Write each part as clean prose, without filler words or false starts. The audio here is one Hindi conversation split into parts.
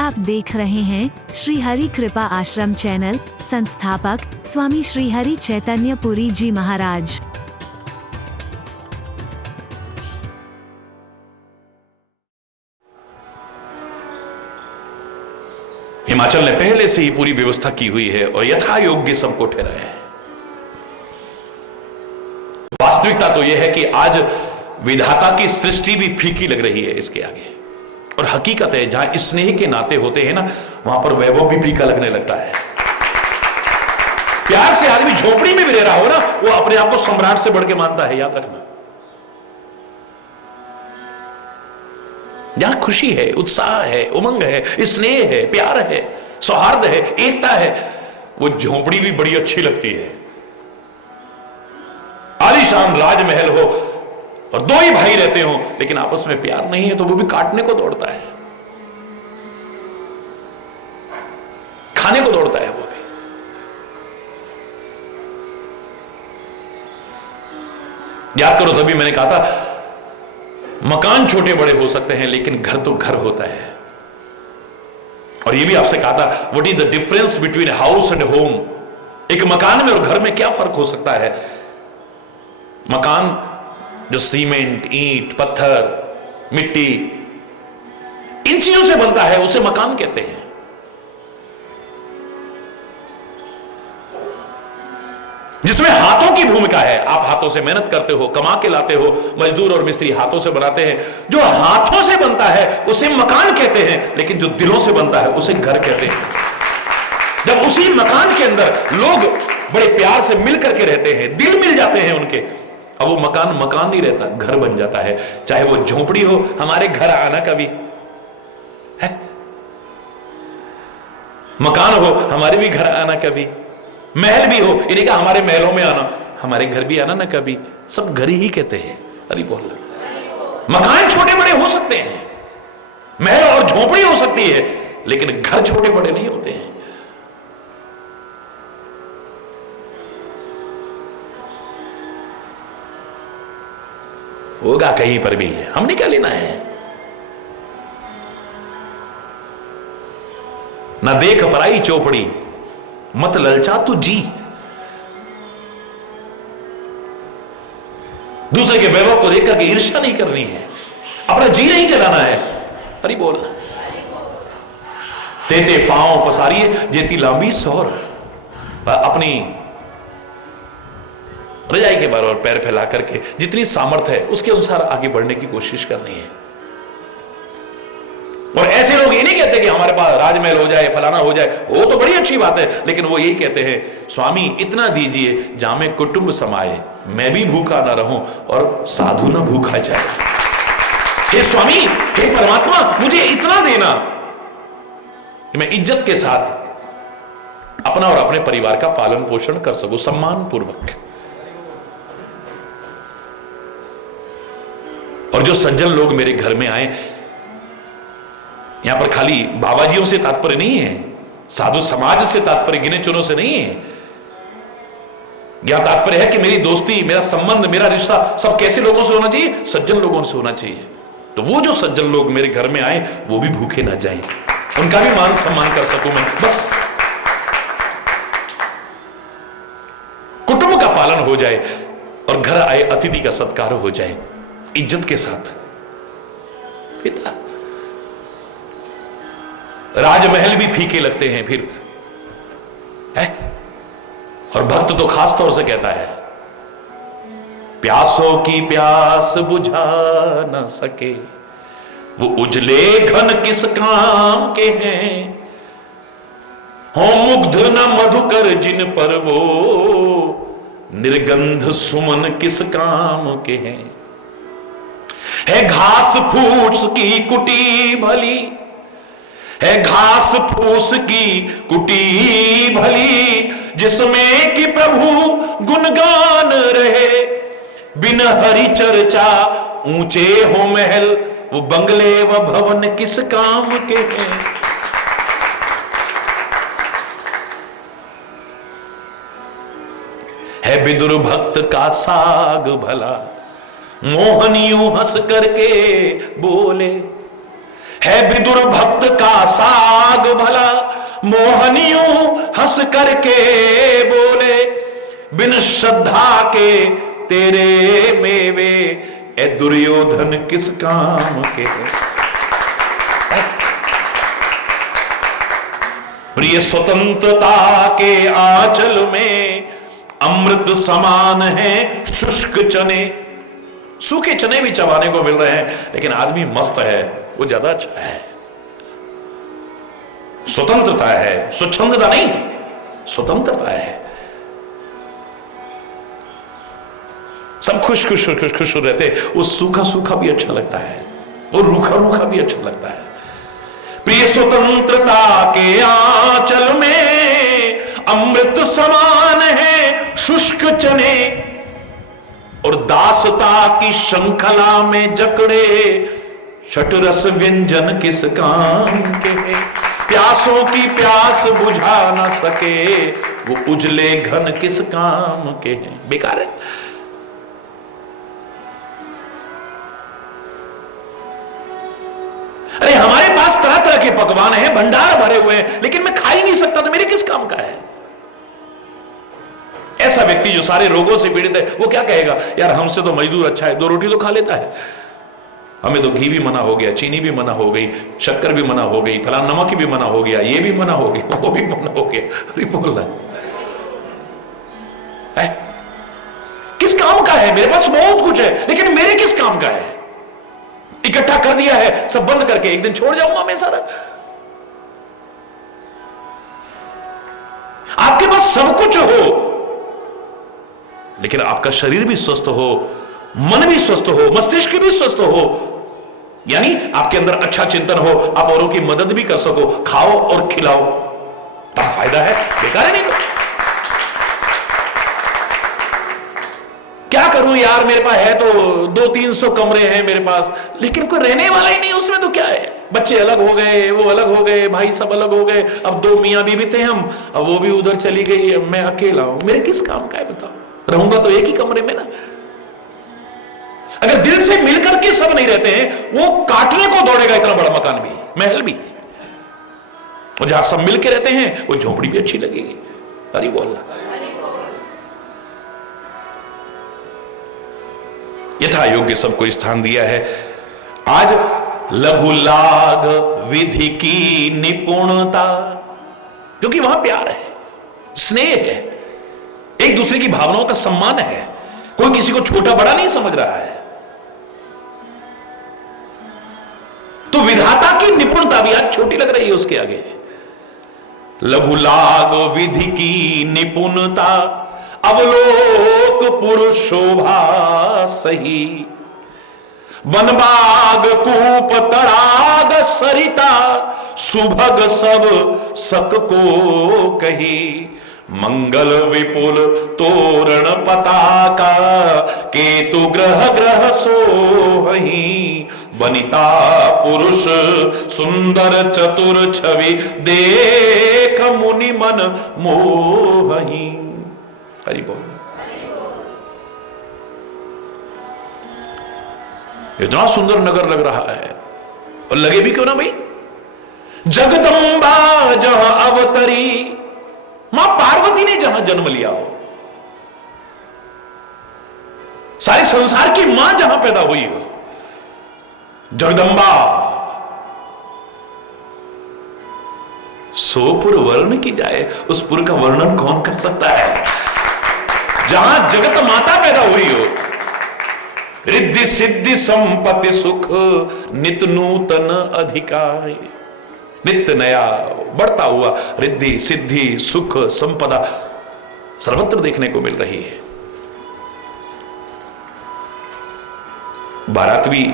आप देख रहे हैं श्री हरि कृपा आश्रम चैनल। संस्थापक स्वामी श्री हरि चैतन्य पुरी जी महाराज। हिमाचल ने पहले से ही पूरी व्यवस्था की हुई है और यथा योग्य सबको ठहराया है। वास्तविकता तो यह है कि आज विधाता की सृष्टि भी फीकी लग रही है इसके आगे, और हकीकत है जहां स्नेह के नाते होते हैं ना, वहां पर वैभव भी फीका लगने लगता है। प्यार से आदमी झोपड़ी में भी रह रहा हो ना, वो अपने आप को सम्राट से बढ़ के मानता है, याद रखना। जहां खुशी है, उत्साह है, उमंग है, स्नेह है, प्यार है, सौहार्द है, एकता है, वो झोपड़ी भी बड़ी अच्छी लगती है। आलीशान राजमहल हो और दो ही भाई रहते हो लेकिन आपस में प्यार नहीं है तो वो भी काटने को दौड़ता है, खाने को दौड़ता है वो भी। याद करो, तभी मैंने कहा था मकान छोटे बड़े हो सकते हैं लेकिन घर तो घर होता है। और ये भी आपसे कहा था, what is the difference between house and home. एक मकान में और घर में क्या फर्क हो सकता है। मकान जो सीमेंट, ईंट, पत्थर, मिट्टी, इन चीजों से बनता है उसे मकान कहते हैं। जिसमें हाथों की भूमिका है, आप हाथों से मेहनत करते हो, कमा के लाते हो, मजदूर और मिस्त्री हाथों से बनाते हैं। जो हाथों से बनता है उसे मकान कहते हैं, लेकिन जो दिलों से बनता है उसे घर कहते हैं। जब उसी मकान के अंदर लोग बड़े प्यार से मिल करके रहते हैं, दिल मिल जाते हैं उनके, अब वो मकान मकान नहीं रहता, घर बन जाता है। चाहे वो झोपड़ी हो, हमारे घर आना कभी है, मकान हो हमारे भी घर आना कभी, महल भी हो, इन्हीं का हमारे महलों में आना, हमारे घर भी आना ना कभी, सब घर ही कहते हैं। अरे बोल, मकान छोटे बड़े हो सकते हैं, महल और झोपड़ी हो सकती है, लेकिन घर छोटे बड़े नहीं होते हैं। होगा कहीं पर भी, हमने क्या लेना है। ना देख पराई चौपड़ी, मत ललचा तू जी। दूसरे के वैभव को देखकर के ईर्ष्या नहीं करनी है, अपना जी नहीं जलाना है। अरे बोल, तेते पांव पसारिए जेती लांबी सौर। अपनी रजाई के बराबर पैर फैला करके जितनी सामर्थ्य है उसके अनुसार आगे बढ़ने की कोशिश करनी है। और ऐसे लोग ये नहीं कहते कि हमारे पास राजमहल हो जाए, फलाना हो जाए, हो तो बड़ी अच्छी बात है, लेकिन वो यही कहते हैं, स्वामी इतना दीजिए जहां में कुटुंब समाये, मैं भी भूखा ना रहूं और साधु ना भूखा जाए। हे स्वामी, हे परमात्मा, मुझे इतना देना कि मैं इज्जत के साथ अपना और अपने परिवार का पालन पोषण कर सकूं, सम्मान पूर्वक। और जो सज्जन लोग मेरे घर में आए, यहां पर खाली बाबाजियों से तात्पर्य नहीं है, साधु समाज से तात्पर्य गिने चुनों से नहीं है। यह तात्पर्य है कि मेरी दोस्ती, मेरा संबंध, मेरा रिश्ता सब कैसे लोगों से होना चाहिए, सज्जन लोगों से होना चाहिए। तो वो जो सज्जन लोग मेरे घर में आए वो भी भूखे ना जाएं, उनका भी मान सम्मान कर सकूं मैं। बस कुटुंब का पालन हो जाए और घर आए अतिथि का सत्कार हो जाए इज्जत के साथ। पिता, राजमहल भी फीके लगते हैं फिर है? और भक्त तो खास तौर से कहता है, प्यासों की प्यास बुझा न सके वो उजले घन किस काम के हैं, हो मुग्ध न मधुकर जिन पर वो निर्गंध सुमन किस काम के हैं। है घास फूस की कुटी भली, है घास फूस की कुटी भली, जिसमें कि प्रभु गुणगान रहे, बिन हरि चर्चा ऊंचे हो महल, वो बंगले व भवन किस काम के हैं। है विदुर भक्त का साग भला, मोहन यूं हंस करके बोले, है विदुर भक्त का साग भला, मोहनियों हंस करके बोले, बिन श्रद्धा के तेरे मेवे, ए दुर्योधन किस काम के। प्रिय स्वतंत्रता के आंचल में अमृत समान है शुष्क चने। सूखे चने भी चबाने को मिल रहे हैं, लेकिन आदमी मस्त है, वो ज्यादा अच्छा है। स्वतंत्रता है, स्वच्छंदता नहीं, स्वतंत्रता है। सब खुश खुश खुश खुश रहते, वो सूखा सूखा भी अच्छा लगता है, वो रूखा रूखा भी अच्छा लगता है। प्रिय स्वतंत्रता के आंचल में अमृत समान है शुष्क चने, और दासता की श्रृंखला में जकड़े शटरस व्यंजन किस काम के। प्यासों की प्यास बुझा ना सके, वो उजले घन किस काम के हैं। बेकार है। अरे हमारे पास तरह तरह के पकवान हैं, भंडार भरे हुए हैं, लेकिन मैं खा ही नहीं सकता, तो मेरे किस काम का है। ऐसा व्यक्ति जो सारे रोगों से पीड़ित है, वो क्या कहेगा, यार हमसे तो मजदूर अच्छा है, 2 रोटी तो खा लेता है, हमें तो घी भी मना हो गया, चीनी भी मना हो गई, शक्कर भी मना हो गई, फलां नमक भी मना हो गया, ये भी मना हो गया, वो भी मना हो गया। अरे बोल रहा है, किस काम का है। मेरे पास बहुत कुछ है, लेकिन मेरे किस काम का है। इकट्ठा कर दिया है, सब बंद करके एक दिन छोड़ जाऊंगा मैं सारा। आपके पास सब कुछ हो, लेकिन आपका शरीर भी स्वस्थ हो, मन भी स्वस्थ हो, मस्तिष्क भी स्वस्थ हो, यानी आपके अंदर अच्छा चिंतन हो, आप औरों की मदद भी कर सको, खाओ और खिलाओ, तब फायदा है, बेकार है। नहीं तो क्या करूं यार, मेरे पास है तो 200-300 कमरे हैं मेरे पास, लेकिन कोई रहने वाला ही नहीं उसमें, तो क्या है। बच्चे अलग हो गए, वो अलग हो गए, भाई सब अलग हो गए, अब 2 मियां बीवी थे हम, अब वो भी उधर चली गई, मैं अकेला हूं, मेरे किस काम का है बताओ। रहूंगा तो एक ही कमरे में ना। अगर दिल से मिलकर के सब नहीं रहते हैं, वो काटने को दौड़ेगा इतना बड़ा मकान भी, महल भी। और जहां सब मिल के रहते हैं, वो झोपड़ी भी अच्छी लगेगी। अरे बोलना, यथा योग्य सबको स्थान दिया है। आज लघु लाग विधि की निपुणता, क्योंकि वहां प्यार है, स्नेह है, एक दूसरे की भावनाओं का सम्मान है, कोई किसी को छोटा बड़ा नहीं समझ रहा है। तो विधाता की निपुणता भी आज छोटी लग रही है उसके आगे। लघु लाग विधि की निपुणता, अवलोक पुर शोभा सही, वनबाग कूप तड़ाग सरिता, सुभग सब सक को कही, मंगल विपुल तोरण पताका, केतु ग्रह ग्रह सोहही, वनिता पुरुष सुंदर चतुर छवि, देख मुनि मन मोहही। हरि बोल। इतना सुंदर नगर लग रहा है, और लगे भी क्यों ना भाई। जगदम्बा जहां अवतरी, मां पार्वती ने जहां जन्म लिया हो, सारे संसार की मां जहां पैदा हुई हो, जगदम्बा, सोपुर वर्ण की जाए, उस पुर का वर्णन कौन कर सकता है। जहां जगत माता पैदा हुई हो, रिद्धि सिद्धि संपत्ति सुख, नित नूतन अधिकार, नित्य नया बढ़ता हुआ रिद्धि सिद्धि सुख संपदा सर्वत्र देखने को मिल रही है। बारात भी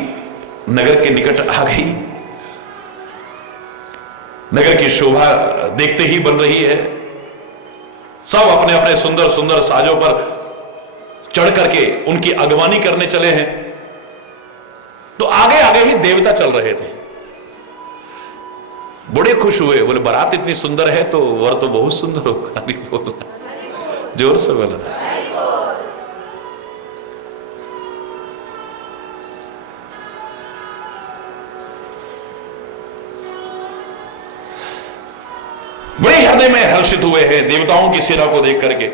नगर के निकट आ गई, नगर की शोभा देखते ही बन रही है। सब अपने अपने सुंदर सुंदर साजों पर चढ़ करके उनकी अगवानी करने चले हैं। तो आगे आगे ही देवता चल रहे थे। बड़े खुश हुए, बोले बारात इतनी सुंदर है तो वर तो बहुत सुंदर होगा। अभी बोला, जोर से बोला। बड़े हृदय में हर्षित हुए हैं देवताओं की सेना को देख करके।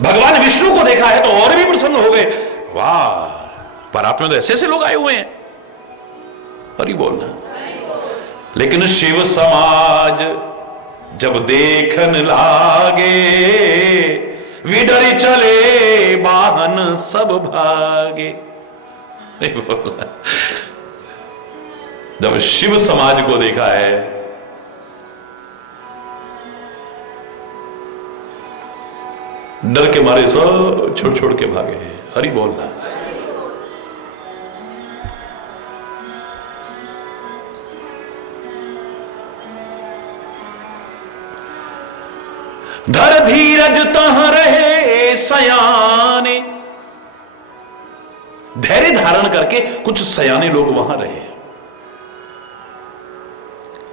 भगवान विष्णु को देखा है तो और भी प्रसन्न हो गए। वाह, बारात में तो ऐसे ऐसे लोग आए हुए हैं। हरि बोलना। लेकिन शिव समाज जब देखन लागे, विडर चले वाहन सब भागे। नहीं बोलना। जब शिव समाज को देखा है, डर के मारे सब छोड़ छोड़ के भागे हैं। हरि बोलना। धर धीरज तह रहे सयाने, धैर्य धारण करके कुछ सयाने लोग वहां रहे।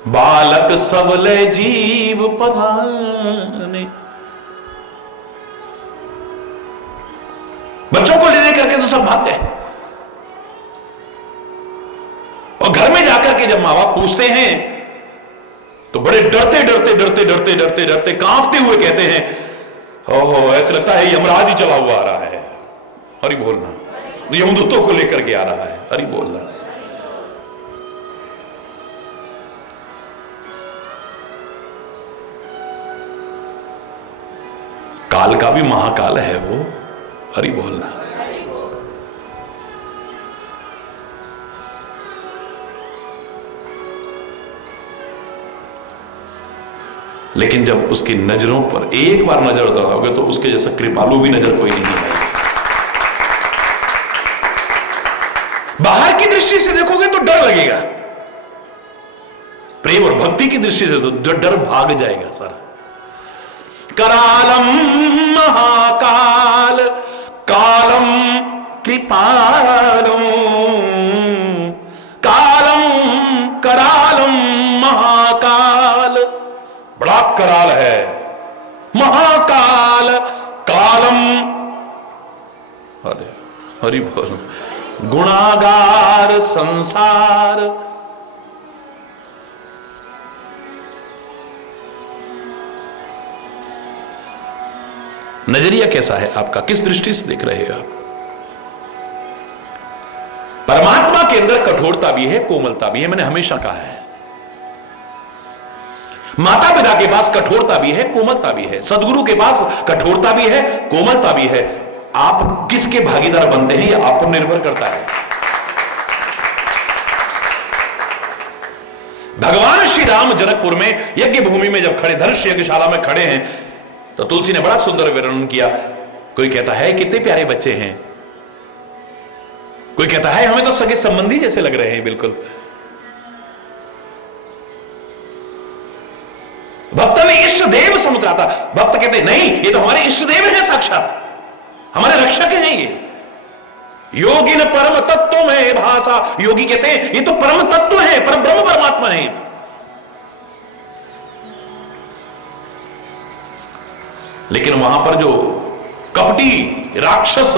बालक सबले जीव पराने, बच्चों को लेने करके तो सब भाग गए। और घर में जाकर के जब माँ बाप पूछते हैं तो बड़े डरते डरते डरते डरते डरते डरते कांपते हुए कहते हैं, ओहो ऐसे लगता है यमराज ही चला हुआ आ रहा है। हरि बोलना। यमदूतों को लेकर के आ रहा है। हरि बोलना। काल का भी महाकाल है वो। हरि बोलना। लेकिन जब उसकी नजरों पर एक बार नजर दौड़ाओगे तो उसके जैसा कृपालु भी नजर कोई नहीं है। बाहर की दृष्टि से देखोगे तो डर लगेगा, प्रेम और भक्ति की दृष्टि से तो डर भाग जाएगा सारा। करालम महाकाल कालम कृपालम, कालम करालम महाकाल। बड़ा कराल है, महाकाल कालम। अरे हरि बोल। गुणागार संसार, नजरिया कैसा है आपका? किस दृष्टि से देख रहे हैं आप? परमात्मा के अंदर कठोरता भी है, कोमलता भी है। मैंने हमेशा कहा है, माता पिता के पास कठोरता भी है, कोमलता भी है। सदगुरु के पास कठोरता भी है, कोमलता भी है। आप किसके भागीदार बनते हैं यह आप पर निर्भर करता है। भगवान श्री राम जनकपुर में यज्ञ भूमि में जब खड़े, धनुष यज्ञशाला में खड़े हैं, तो तुलसी ने बड़ा सुंदर वर्णन किया। कोई कहता है कितने प्यारे बच्चे हैं, कोई कहता है हमें तो सगे संबंधी जैसे लग रहे हैं बिल्कुल। भक्त ने इष्ट देव समुद्रा था। भक्त कहते नहीं, ये तो हमारे इष्ट देव हैं, साक्षात हमारे रक्षक हैं ये। योगी न परम तत्व में भाषा, योगी कहते हैं ये तो परम तत्व है, परम ब्रह्म परमात्मा है। लेकिन वहां पर जो कपटी राक्षस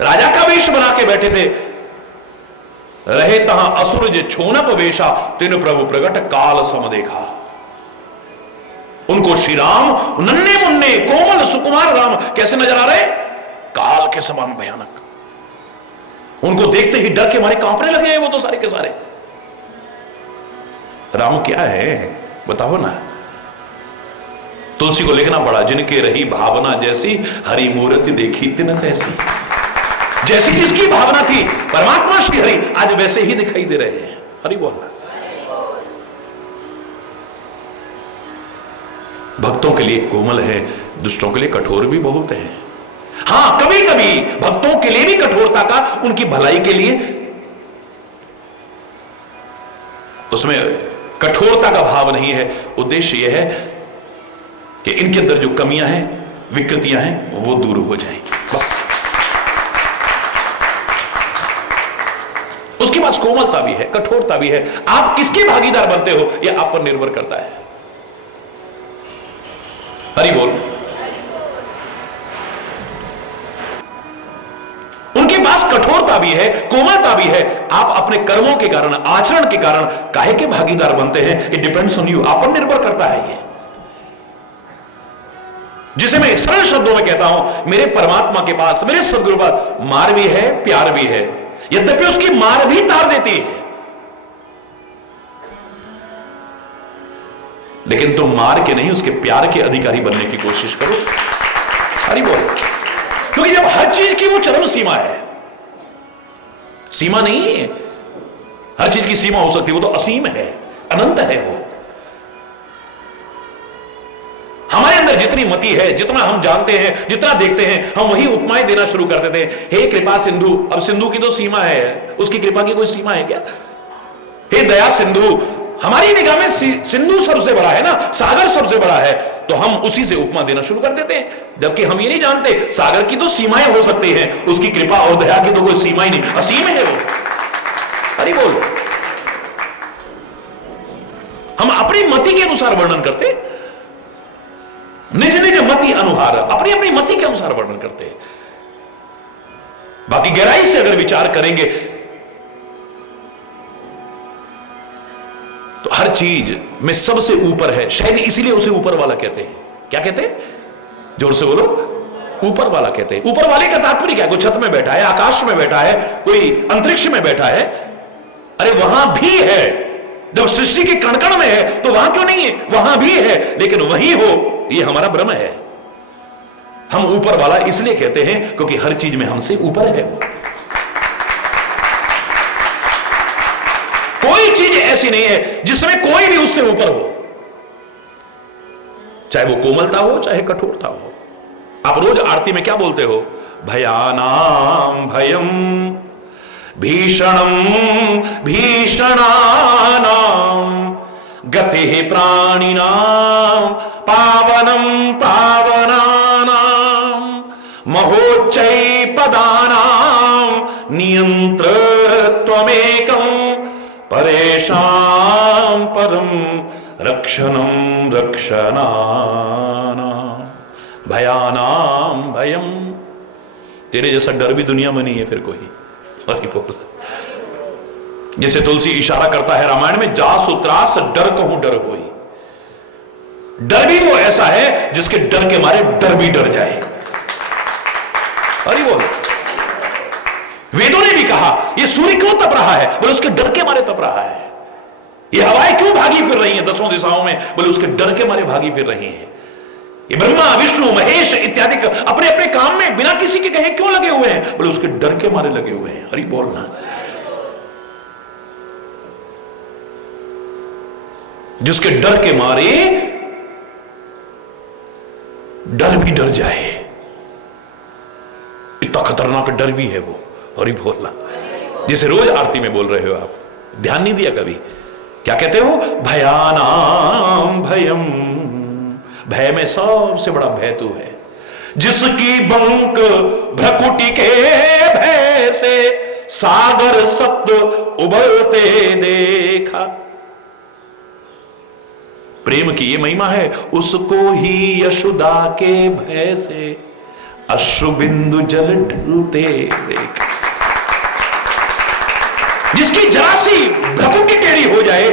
राजा का वेश बना के बैठे थे, रहे तहां असुर जे छोनप वेशा, तीन प्रभु प्रगट काल सम देखा। उनको श्री राम नन्हे मुन्ने कोमल सुकुमार राम कैसे नजर आ रहे? काल के समान भयानक। उनको देखते ही डर के मारे कांपने लगे हैं वो तो सारे के सारे। राम क्या है बताओ ना। तुलसी को लिखना पड़ा, जिनके रही भावना जैसी, हरि मूर्ति देखी तिन तैसी। जैसी किसकी भावना थी परमात्मा श्री हरि, आज वैसे ही दिखाई दे रहे हैं। हरि बोलना। भक्तों के लिए कोमल है, दुष्टों के लिए कठोर भी बहुत है। हां, कभी कभी भक्तों के लिए भी कठोरता का, उनकी भलाई के लिए उसमें कठोरता का भाव नहीं है। उद्देश्य यह है कि इनके अंदर जो कमियां हैं, विकृतियां हैं, वो दूर हो जाएं, बस। उसके पास कोमलता भी है, कठोरता भी है। आप किसके भागीदार बनते हो यह आप पर निर्भर करता है। हरि बोल। उनके पास कठोरता भी है, कोमलता भी है। आप अपने कर्मों के कारण, आचरण के कारण काहे के भागीदार बनते हैं, इट डिपेंड्स ऑन यू, आप पर निर्भर करता है ये। जिसे मैं सरल शब्दों में कहता हूं, मेरे परमात्मा के पास, मेरे सदगुरु पर मार भी है, प्यार भी है, यद्यपि उसकी मार भी तार देती है, लेकिन तुम मार के नहीं, उसके प्यार के अधिकारी बनने की कोशिश करो। हरि बोल। क्योंकि जब हर चीज की वो चरम सीमा है, सीमा नहीं है, हर चीज की सीमा हो सकती है, वो तो असीम है, अनंत है वो। हमारे अंदर जितनी मति है, जितना हम जानते हैं, जितना देखते हैं, हम वही उपमाएं देना शुरू करते थे। हे कृपा सिंधु, अब सिंधु की तो सीमा है, उसकी कृपा की कोई सीमा है क्या? हे दया सिंधु, हमारी निगाह में सिंधु सबसे बड़ा है ना, सागर सबसे बड़ा है, तो हम उसी से उपमा देना शुरू कर देते हैं, जबकि हम ये नहीं जानते सागर की तो सीमाएं हो सकती हैं, उसकी कृपा और दया की तो कोई सीमा ही नहीं, असीम है वो। अरे बोल, हम अपनी मति के अनुसार वर्णन करते, निज निज मति अनुहार, अपनी अपनी मति के अनुसार वर्णन करते हैं। बाकी गहराई से अगर विचार करेंगे तो हर चीज में सबसे ऊपर है, शायद इसीलिए उसे ऊपर वाला कहते हैं। क्या कहते हैं? जोर से बोलो। ऊपर वाला कहते हैं। ऊपर वाले का तात्पर्य क्या? कोई छत में बैठा है, आकाश में बैठा है, कोई अंतरिक्ष में बैठा है, अरे वहां भी है। जब सृष्टि के कण कण में है तो वहां क्यों नहीं है? वहां भी है, लेकिन वही हो, ये हमारा भ्रम है। हम ऊपर वाला इसलिए कहते हैं क्योंकि हर चीज में हमसे ऊपर है वो। कोई चीज ऐसी नहीं है जिसमें कोई भी उससे ऊपर हो, चाहे वो कोमलता हो, चाहे कठोरता हो। आप रोज आरती में क्या बोलते हो? भयानाम भयम भीषणम भीषणानाम गति प्राणिनाम पावनम पावनानाम महोच्चै पदानाम नियंत्रत्वमेकं परेशान परम रक्षणम रक्षणानाम भयानाम भयम। तेरे जैसा डर भी दुनिया में नहीं है फिर कोई। अरे बोल, जैसे तुलसी इशारा करता है रामायण में, जासु त्रास डर कहूं डर होई। डर भी वो ऐसा है जिसके डर के मारे डर भी डर जाए। अरे बोल, वेदों ने भी कहा ये सूर्य क्यों तप रहा है? बोले उसके डर के मारे तप रहा है। ये हवाएं क्यों भागी फिर रही हैं दसों दिशाओं में? बोले उसके डर के मारे भागी फिर रही हैं। ये ब्रह्मा विष्णु महेश इत्यादि अपने अपने काम में बिना किसी के कहे क्यों लगे हुए हैं? बोले उसके डर के मारे लगे हुए हैं। हरि बोलना। जिसके डर के मारे डर भी डर जाए, इतना खतरनाक डर भी है वो। हरि बोलना। जैसे रोज आरती में बोल रहे हो आप, ध्यान नहीं दिया कभी? क्या कहते हो? भयानाम भयम। भय में सबसे बड़ा भय तू है, जिसकी बंक भ्रकुटी के भय से सागर सप्त उबलते देखा। प्रेम की ये महिमा है, उसको ही यशोदा के भय से अश्रु बिंदु जल ढलते देखा। जिसकी जरा सी भ्रकुटी टेढ़ी हो जाए,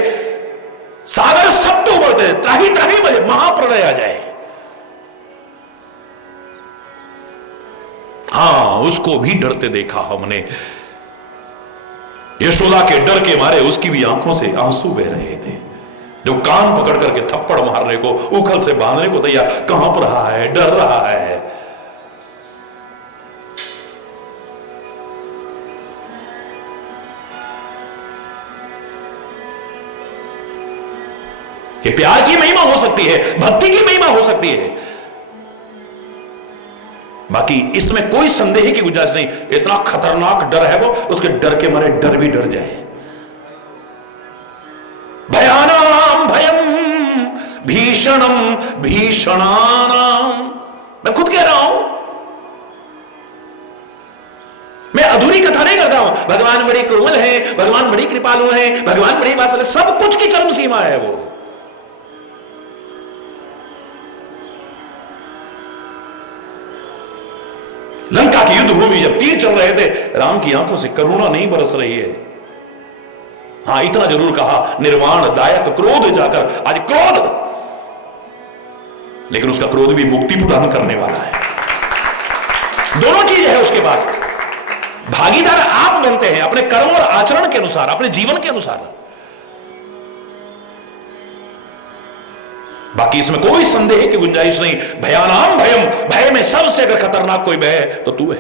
सागर सब तो उबलते, त्राही त्राही बजे, महाप्रलय आ जाए। हां, उसको भी डरते देखा हमने। यशोदा के डर के मारे उसकी भी आंखों से आंसू बह रहे थे। जो कान पकड़ करके थप्पड़ मारने को, उखल से बांधने को तैयार, कांप रहा है, डर रहा है। ये प्यार की महिमा हो सकती है, भक्ति की महिमा हो सकती है, बाकी इसमें कोई संदेह की गुंजाइश नहीं। इतना खतरनाक डर है वो, उसके डर के मारे डर भी डर जाए। भयानाम भयम भीषणम भीषणानाम। मैं खुद कह रहा हूं, मैं अधूरी कथा नहीं करता हूं। भगवान बड़े कोमल है, भगवान बड़ी कृपालु है, भगवान बड़ी वात्सल्य, सब कुछ की चरम सीमा है वो। लंका की युद्ध भूमि जब तीर चल रहे थे, राम की आंखों से करुणा नहीं बरस रही है। हां, इतना जरूर कहा, निर्वाण दायक क्रोध जाकर, आज क्रोध, लेकिन उसका क्रोध भी मुक्ति प्रदान करने वाला है। दोनों चीज है उसके पास। भागीदार आप बनते हैं अपने कर्म और आचरण के अनुसार, अपने जीवन के अनुसार। बाकी इसमें कोई संदेह की गुंजाइश नहीं। भयानाम भयम, भय में सबसे अगर खतरनाक कोई भय है तो तू है।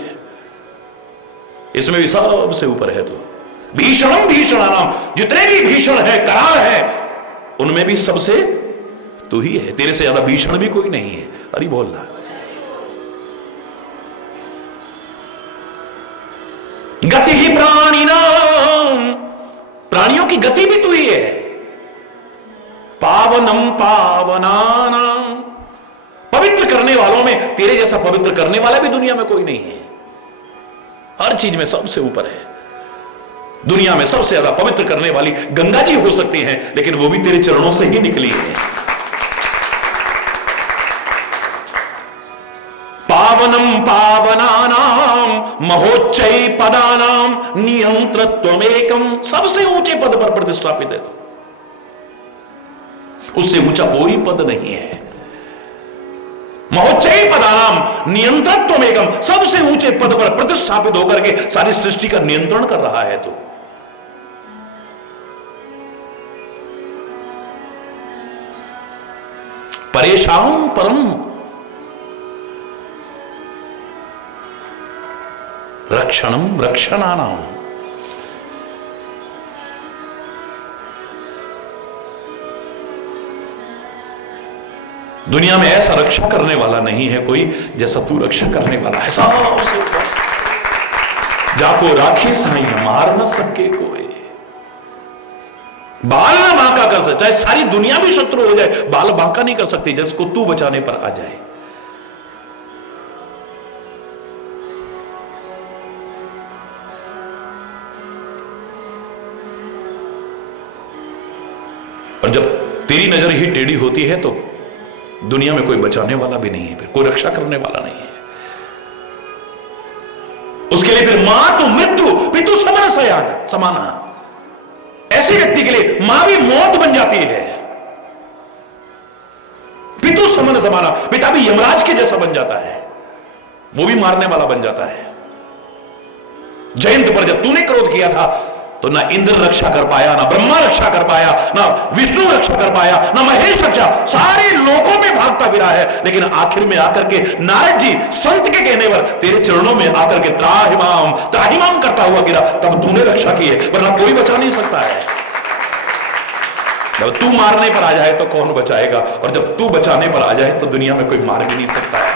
इसमें भी सबसे ऊपर है तू। भीषणम भीषणानाम, जितने भी भीषण है, कराल है, उनमें भी सबसे तू ही है। तेरे से ज्यादा भीषण भी कोई नहीं है। अरे बोलना। गति ही प्राणी नाम, प्राणियों की गति भी तू ही है। पावनम पावनानाम, पवित्र करने वालों में तेरे जैसा पवित्र करने वाला भी दुनिया में कोई नहीं है। हर चीज में सबसे ऊपर है। दुनिया में सबसे ज्यादा पवित्र करने वाली गंगा जी हो सकती हैं, लेकिन वो भी तेरे चरणों से ही निकली है। पावनम पावनानाम महोच्चय पदानाम नियंत्रत्वमेकम, सबसे ऊंचे पद पर प्रतिष्ठापित है। उससे ऊंचा कोई पद नहीं है। महोच्चय पदानाम नियंत्रत्वमेकम, सबसे ऊंचे पद पर प्रतिष्ठापित होकर के सारी सृष्टि का नियंत्रण कर रहा है। तो परेशान परम रक्षणम रक्षणानाम, दुनिया में ऐसा रक्षा करने वाला नहीं है कोई जैसा तू रक्षा करने वाला है। सबसे ऊपर जाको राखी साई मार न सके कोई, बाल ना बांका कर सकता, चाहे सारी दुनिया भी शत्रु हो जाए, बाल बांका नहीं कर सकती जिसको तू बचाने पर आ जाए। और जब तेरी नजर ही टेढ़ी होती है तो दुनिया में कोई बचाने वाला भी नहीं है, फिर कोई रक्षा करने वाला नहीं है। उसके लिए फिर मां तो मृत्यु, पितु समन समाना, ऐसे व्यक्ति के लिए मां भी मौत बन जाती है। पितु समन समाना, पिता भी यमराज के जैसा बन जाता है, वो भी मारने वाला बन जाता है। जयंत पर जब तूने क्रोध किया था तो ना इंद्र रक्षा कर पाया, ना ब्रह्मा रक्षा कर पाया, ना विष्णु रक्षा कर पाया, ना महेश रक्षा, सारे लोकों में भागता फिरा है। लेकिन आखिर में आकर के नारद जी संत के कहने पर तेरे चरणों में आकर के त्राहिमाम त्राहिमाम करता हुआ गिरा, तब तूने रक्षा की है, वरना कोई बचा नहीं सकता है। जब तू मारने पर आ जाए तो कौन बचाएगा, और जब तू बचाने पर आ जाए तो दुनिया में कोई मार भी नहीं सकता है।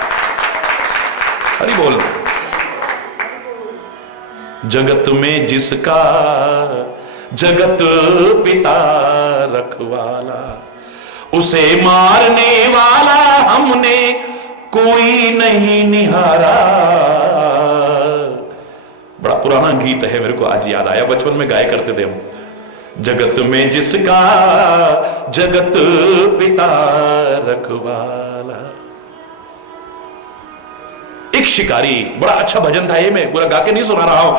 हरि बोल। जगत में जिसका जगत पिता रखवाला, उसे मारने वाला हमने कोई नहीं निहारा। बड़ा पुराना गीत है, मेरे को आज याद आया, बचपन में गाया करते थे हम। जगत में जिसका जगत पिता रखवाला। एक शिकारी, बड़ा अच्छा भजन था ये, मैं पूरा गा के नहीं सुना रहा हूं,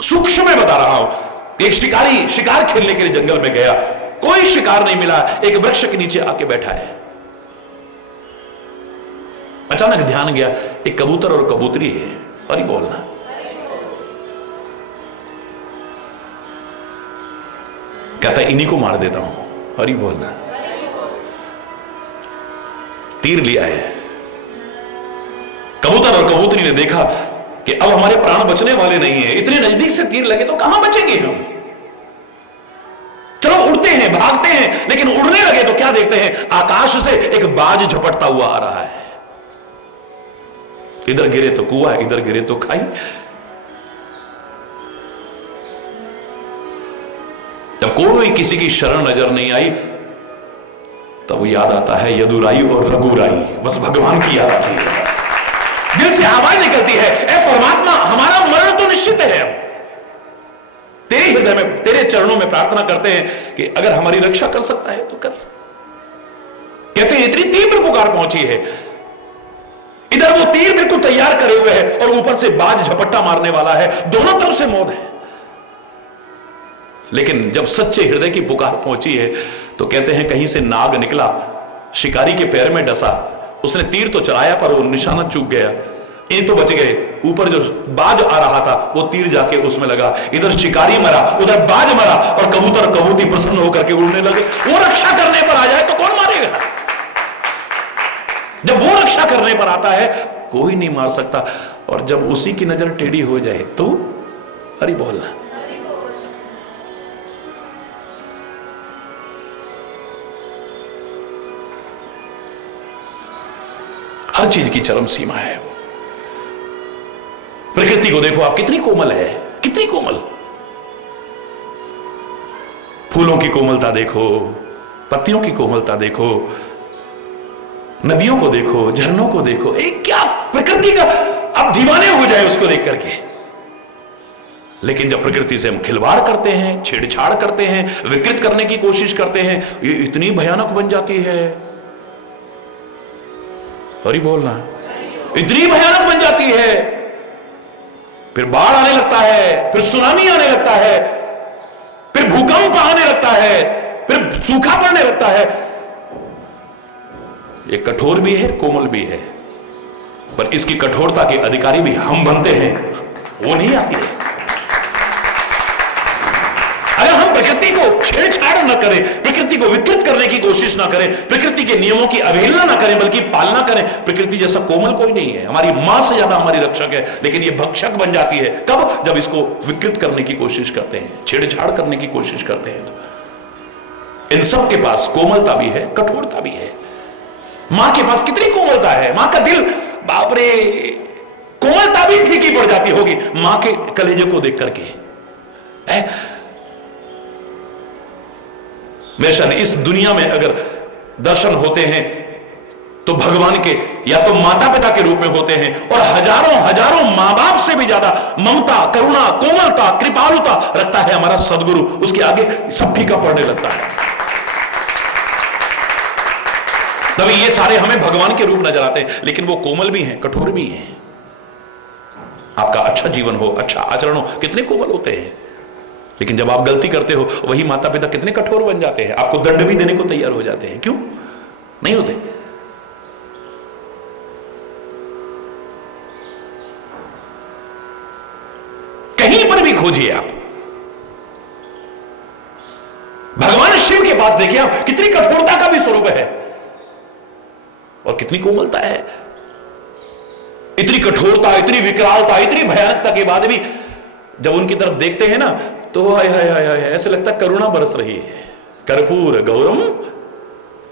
सूक्ष्म में बता रहा हूं। एक शिकारी शिकार खेलने के लिए जंगल में गया, कोई शिकार नहीं मिला, एक वृक्ष के नीचे आके बैठा है। अचानक ध्यान गया एक कबूतर और कबूतरी है, और बोलना कहता इन्हीं को मार देता हूं, और बोलना तीर लिया है। कबूतर और कबूतरी ने देखा कि अब हमारे प्राण बचने वाले नहीं है, इतने नजदीक से तीर लगे तो कहां बचेंगे हम। चलो उड़ते हैं, भागते हैं, लेकिन उड़ने लगे तो क्या देखते हैं, आकाश से एक बाज झपटता हुआ आ रहा है। इधर गिरे तो कुआं, इधर गिरे तो खाई। जब कोई किसी की शरण नजर नहीं आई तब वो याद आता है यदुराई और रघुराई, बस भगवान की याद आती है। दिल से आवाज निकलती है, ए परमात्मा हमारा मरण तो निश्चित है। तेरे हृदय में, तेरे चरणों में प्रार्थना करते हैं कि अगर हमारी रक्षा कर सकता है तो कर। कहते हैं इतनी तीव्र पुकार पहुंची है, इधर उधर वो तीर बिल्कुल तैयार करे हुए है और ऊपर से बाज झपट्टा मारने वाला है, दोनों तरफ से मौत है। लेकिन जब सच्चे हृदय की पुकार पहुंची है तो कहते हैं कहीं से नाग निकला, शिकारी के पैर में डसा, उसने तीर तो चलाया पर वो निशाना चूक गया, ये तो बच गए। ऊपर जो बाज आ रहा था वो तीर जाके उसमें लगा, इधर शिकारी मरा उधर बाज मरा और कबूतर कबूती प्रसन्न होकर के उड़ने लगे। वो रक्षा करने पर आ जाए तो कौन मारेगा? जब वो रक्षा करने पर आता है कोई नहीं मार सकता, और जब उसी की नजर टेढ़ी हो जाए तो हरि बोलना। हर चीज की चरम सीमा है। प्रकृति को देखो आप, कितनी कोमल है, कितनी कोमल। फूलों की कोमलता देखो, पत्तियों की कोमलता देखो, नदियों को देखो, झरनों को देखो, एक क्या प्रकृति का, आप दीवाने हो जाए उसको देख करके। लेकिन जब प्रकृति से हम खिलवाड़ करते हैं, छेड़छाड़ करते हैं, विकृत करने की कोशिश करते हैं, ये इतनी भयानक बन जाती है, हरि बोलना, इतनी भयानक बन जाती है। फिर बाढ़ आने लगता है, फिर सुनामी आने लगता है, फिर भूकंप आने लगता है, फिर सूखा पड़ने लगता है। ये कठोर भी है, कोमल भी है, पर इसकी कठोरता के अधिकारी भी हम बनते हैं, वो नहीं आती है। अगर हम प्रकृति को छेड़छाड़ न करें, प्रकृति को विकृत करने की कोशिश ना करें, प्रकृति के नियमों की अवहेलना ना करें बल्कि पालना करें, प्रकृति जैसा कोमल कोई नहीं है। हमारी मां से ज्यादा हमारी रक्षक है, लेकिन ये भक्षक बन जाती है। कब? जब इसको विकृत करने की कोशिश करते हैं, छेड़छाड़ करने की कोशिश करते हैं। तो इन सब के पास कोमलता भी है, कठोरता भी है। मां के पास कितनी कोमलता है, मां का दिल, बाप रे, कोमलता भी फीकी पड़ जाती होगी मां के कलेजे को देख करके। मेरे इस दुनिया में अगर दर्शन होते हैं तो भगवान के या तो माता पिता के रूप में होते हैं, और हजारों हजारों मां बाप से भी ज्यादा ममता, करुणा, कोमलता, कृपालुता रखता है हमारा सदगुरु। उसके आगे सब फीका पड़ने लगता है। तभी ये सारे हमें भगवान के रूप नजर आते हैं, लेकिन वो कोमल भी हैं, कठोर भी हैं। आपका अच्छा जीवन हो, अच्छा आचरण हो, कितने कोमल होते हैं। लेकिन जब आप गलती करते हो, वही माता पिता कितने कठोर बन जाते हैं, आपको दंड भी देने को तैयार हो जाते हैं। क्यों नहीं होते? कहीं पर भी खोजिए आप, भगवान शिव के पास देखिए आप, कितनी कठोरता का भी स्वरूप है और कितनी कोमलता है। इतनी कठोरता, इतनी विकरालता, इतनी भयानकता के बाद भी जब उनकी तरफ देखते हैं ना तो हाय हाय हाय हाय, ऐसे लगता है करुणा बरस रही है। कर्पूर गौरम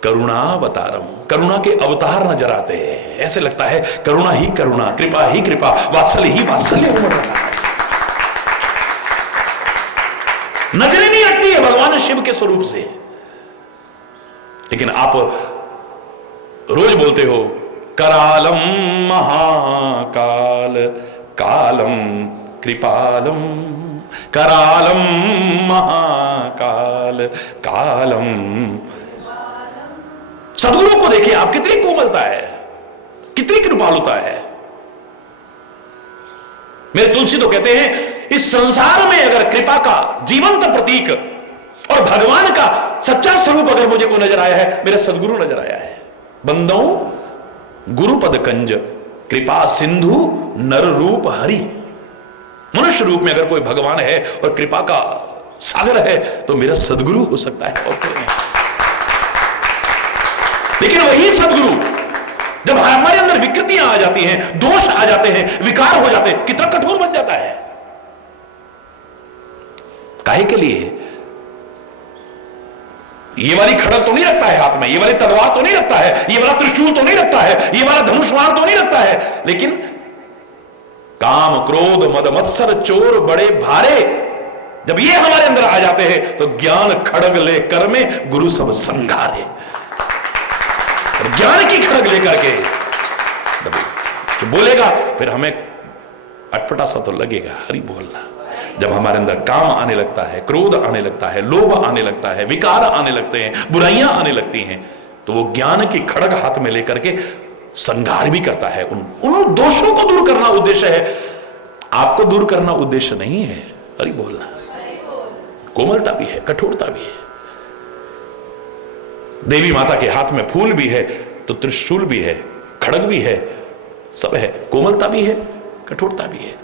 करुणावतारम, करुणा के अवतार नजर आते हैं। ऐसे लगता है करुणा ही करुणा, कृपा ही कृपा, वात्सल्य ही वात्सल्य हो रहा है। नजरें नहीं हटती है भगवान शिव के स्वरूप से। लेकिन आप रोज बोलते हो करालम महाकाल कालम कृपालम, करालम महाकाल कालम। सदगुरु को देखिए आप, कितनी कोमलता है, कितनी कृपालुता है। मेरे तुलसी तो कहते हैं इस संसार में अगर कृपा का जीवंत प्रतीक और भगवान का सच्चा स्वरूप अगर मुझे को नजर आया है, मेरा सदगुरु नजर आया है। बंदो गुरुपद कंज कृपा सिंधु नर रूप हरि। मनुष्य रूप में अगर कोई भगवान है और कृपा का सागर है तो मेरा सदगुरु हो सकता है और कोई नहीं। लेकिन वही सदगुरु जब हमारे अंदर विकृतियां आ जाती हैं, दोष आ जाते हैं, विकार हो जाते हैं, कितना कठोर बन जाता है। काहे के लिए? ये वाली खड़ग तो नहीं रखता है हाथ में, ये वाली तलवार तो नहीं रखता है, ये वाला त्रिशूल तो नहीं रखता है, ये वाला धनुष्वाण तो नहीं रखता है, लेकिन काम क्रोध मद मत्सर चोर बड़े भारे जब ये हमारे अंदर आ जाते हैं तो ज्ञान खड़ग ले कर में गुरु सब संघारे। और ज्ञान की खड़ग लेकर के जो बोलेगा फिर हमें अटपटा सा तो लगेगा, हरि बोलना। जब हमारे अंदर काम आने लगता है, क्रोध आने लगता है, लोभ आने लगता है, विकार आने लगते हैं, बुराइयां आने लगती हैं, तो वो ज्ञान की खड़ग हाथ में लेकर के संहार भी करता है। उन दोषों को दूर करना उद्देश्य है, आपको दूर करना उद्देश्य नहीं है। हरि बोलना। कोमलता भी है, कठोरता भी है। देवी माता के हाथ में फूल भी है तो त्रिशूल भी है, खड़ग भी है, सब है। कोमलता भी है, कठोरता भी है।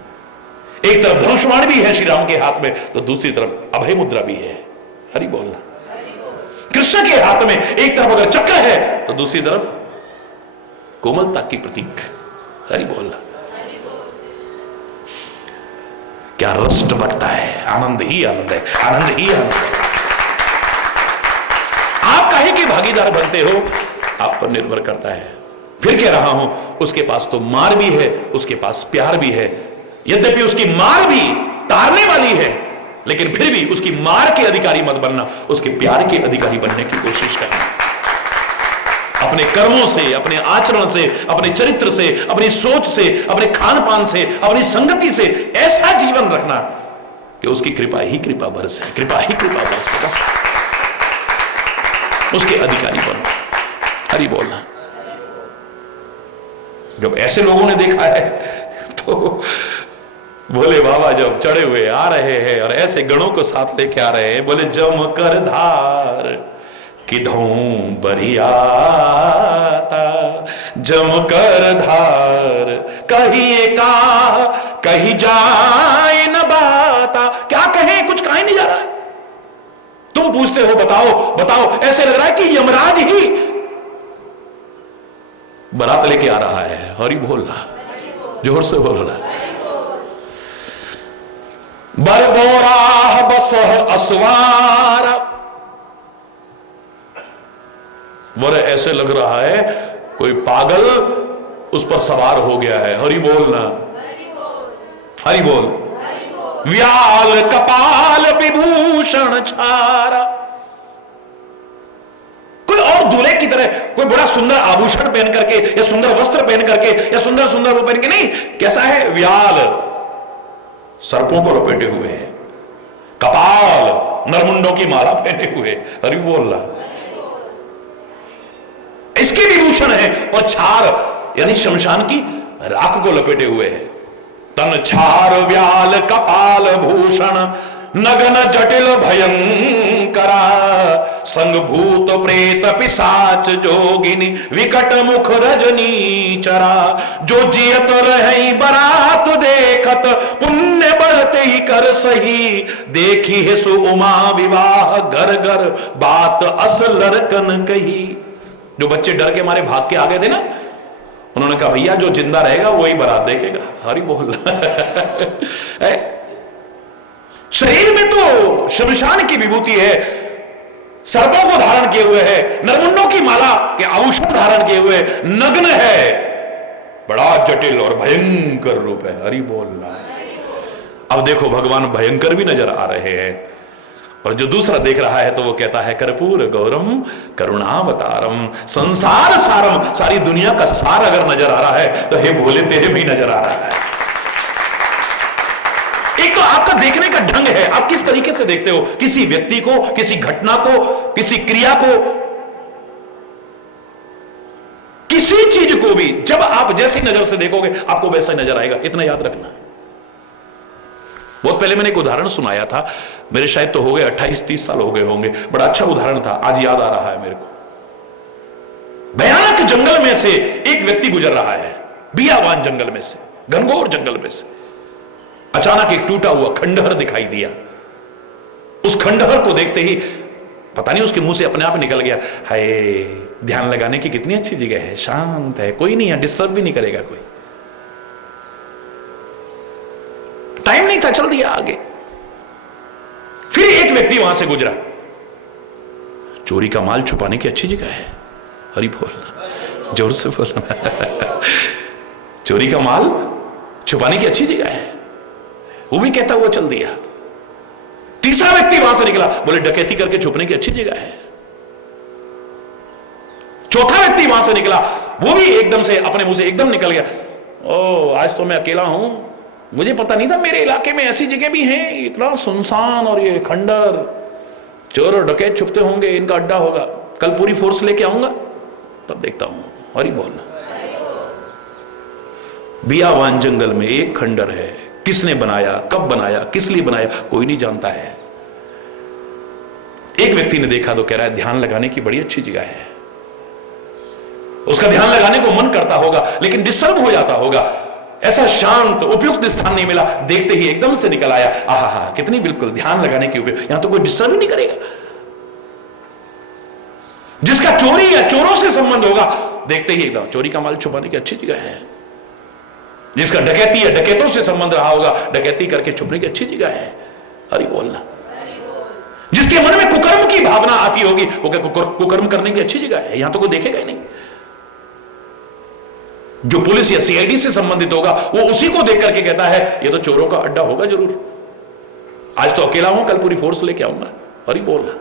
एक तरफ धनुष्वाण भी है श्री राम के हाथ में, तो दूसरी तरफ अभय मुद्रा भी है। हरि बोलना। कृष्ण के हाथ में एक तरफ अगर चक्र है तो दूसरी तरफ कोमलता की प्रतीक। हरि बोलना। क्या रस टपकता है, आनंद ही आनंद है, आनंद ही आनंद है। आप काहे के भागीदार बनते हो, आप पर निर्भर करता है। फिर कह रहा हूं, उसके पास तो मार भी है, उसके पास प्यार भी है। यद्यपि उसकी मार भी तारने वाली है, लेकिन फिर भी उसकी मार के अधिकारी मत बनना, उसके प्यार के अधिकारी बनने की कोशिश करना। अपने कर्मों से, अपने आचरण से, अपने चरित्र से, अपनी सोच से, अपने खान पान से, अपनी संगति से ऐसा जीवन रखना कि उसकी कृपा ही कृपा बरसे, कृपा ही कृपा बरसे। बस उसके अधिकारी बनो। हरि बोलना। जब ऐसे लोगों ने देखा है तो बोले बाबा जब चढ़े हुए आ रहे हैं और ऐसे गणों को साथ लेके आ रहे हैं, बोले जम कर धार किधों बरियाता, जम कर धार कहिए का कही जाए न बाता। क्या कहें, कुछ कहा नहीं जा रहा है। तुम पूछते हो बताओ बताओ, ऐसे लग रहा है कि यमराज ही बारात लेके आ रहा है। हरि बोलना, जोर से बोलना। बरबोरा बस असवार, बोले ऐसे लग रहा है कोई पागल उस पर सवार हो गया है। हरि बोलना, हरि बोल। व्याल कपाल विभूषण छारा, कोई और दूल्हे की तरह कोई बड़ा सुंदर आभूषण पहन करके या सुंदर वस्त्र पहन करके या सुंदर सुंदर वो पहन के नहीं, कैसा है, व्याल सर्पों को लपेटे हुए हैं, कपाल नरमुंडों की माला पहने हुए। हरि बोलना। इसके विभूषण है, और छार यानी शमशान की राख को लपेटे हुए हैं। तन छार व्याल कपाल भूषण नगन जटिल भयंकरा, संग भूत प्रेत पिशाच जोगिनी विकट मुख रजनी चरा। जो जियत रही बरात देखत पुण्य बढ़ते ही कर सही, देखी है सु उमा विवाह घर घर बात अस लड़कन कही। जो बच्चे डर के मारे भाग के आ गए थे ना, उन्होंने कहा भैया जो जिंदा रहेगा वही बारात देखेगा। हरि बोल। शरीर में तो शमशान की विभूति है, सर्पों को धारण किए हुए है, नरमुंडों की माला के आभूषण धारण किए हुए, नग्न है, बड़ा जटिल और भयंकर रूप है। हरि बोलना। अब देखो भगवान भयंकर भी नजर आ रहे हैं, और जो दूसरा देख रहा है तो वो कहता है कर्पूर गौरम करुणावतारम, संसार सारम, सारी दुनिया का सार अगर नजर आ रहा है तो हे भोले तेरे भी नजर आ रहा है। एक तो आपका देखने का ढंग है, आप किस तरीके से देखते हो किसी व्यक्ति को, किसी घटना को, किसी क्रिया को, किसी चीज को भी। जब आप जैसी नजर से देखोगे आपको वैसा ही नजर आएगा, इतना याद रखना। बहुत पहले मैंने एक उदाहरण सुनाया था, मेरे शायद तो हो गए 28-30 साल हो गए होंगे, बड़ा अच्छा उदाहरण था, आज याद आ रहा है मेरे को। भयानक जंगल में से एक व्यक्ति गुजर रहा है, बियावान जंगल में से, घनघोर जंगल में से। अचानक एक टूटा हुआ खंडहर दिखाई दिया। उस खंडहर को देखते ही पता नहीं उसके मुंह से अपने आप निकल गया, हाय ध्यान लगाने की कितनी अच्छी जगह है, शांत है, कोई नहीं है, डिस्टर्ब भी नहीं करेगा कोई। टाइम नहीं था, चल दिया आगे। फिर एक व्यक्ति वहां से गुजरा, चोरी का माल छुपाने की अच्छी जगह है। हरि बोल, जोर से बोलना। चोरी का माल छुपाने की अच्छी जगह है, वो भी कहता हुआ चल दिया। तीसरा व्यक्ति वहां से निकला, बोले डकैती करके छुपने की अच्छी जगह है। चौथा व्यक्ति वहां से निकला, वो भी एकदम से अपने मुंह से एकदम निकल गया, ओ आज तो मैं अकेला हूं, मुझे पता नहीं था मेरे इलाके में ऐसी जगह भी हैं, इतना सुनसान और ये खंडर, चोर और डकैत छुपते होंगे, इनका अड्डा होगा, कल पूरी फोर्स लेके आऊंगा तब देखता हूं। हरि बोलना। बियावान जंगल में एक खंडर है, किसने बनाया, कब बनाया, किस लिए बनाया, कोई नहीं जानता है। एक व्यक्ति ने देखा तो कह रहा है ध्यान लगाने की बड़ी अच्छी जगह है। उसका ध्यान लगाने को मन करता होगा लेकिन डिस्टर्ब हो जाता होगा, ऐसा शांत उपयुक्त स्थान नहीं मिला, देखते ही एकदम से निकल आया, आहा कितनी बिल्कुल ध्यान लगाने की उपयुक्त, यहां तो कोई डिस्टर्ब ही नहीं करेगा। जिसका चोरी या चोरों से संबंध होगा, देखते ही एकदम चोरी का माल छुपाने की अच्छी जगह है। जिसका डकैती या डकैतों से संबंध रहा होगा, डकैती करके छुपने की अच्छी जगह है। हरि बोलना। जिसके मन में कुकर्म की भावना आती होगी, वो क्या कुकर्म करने की अच्छी जगह है, यहां तो कोई देखेगा ही नहीं। जो पुलिस या सीआईडी से संबंधित होगा, वो उसी को देख करके कहता है ये तो चोरों का अड्डा होगा जरूर, आज तो अकेला हूं, कल पूरी फोर्स लेके आऊंगा। हरि बोलना।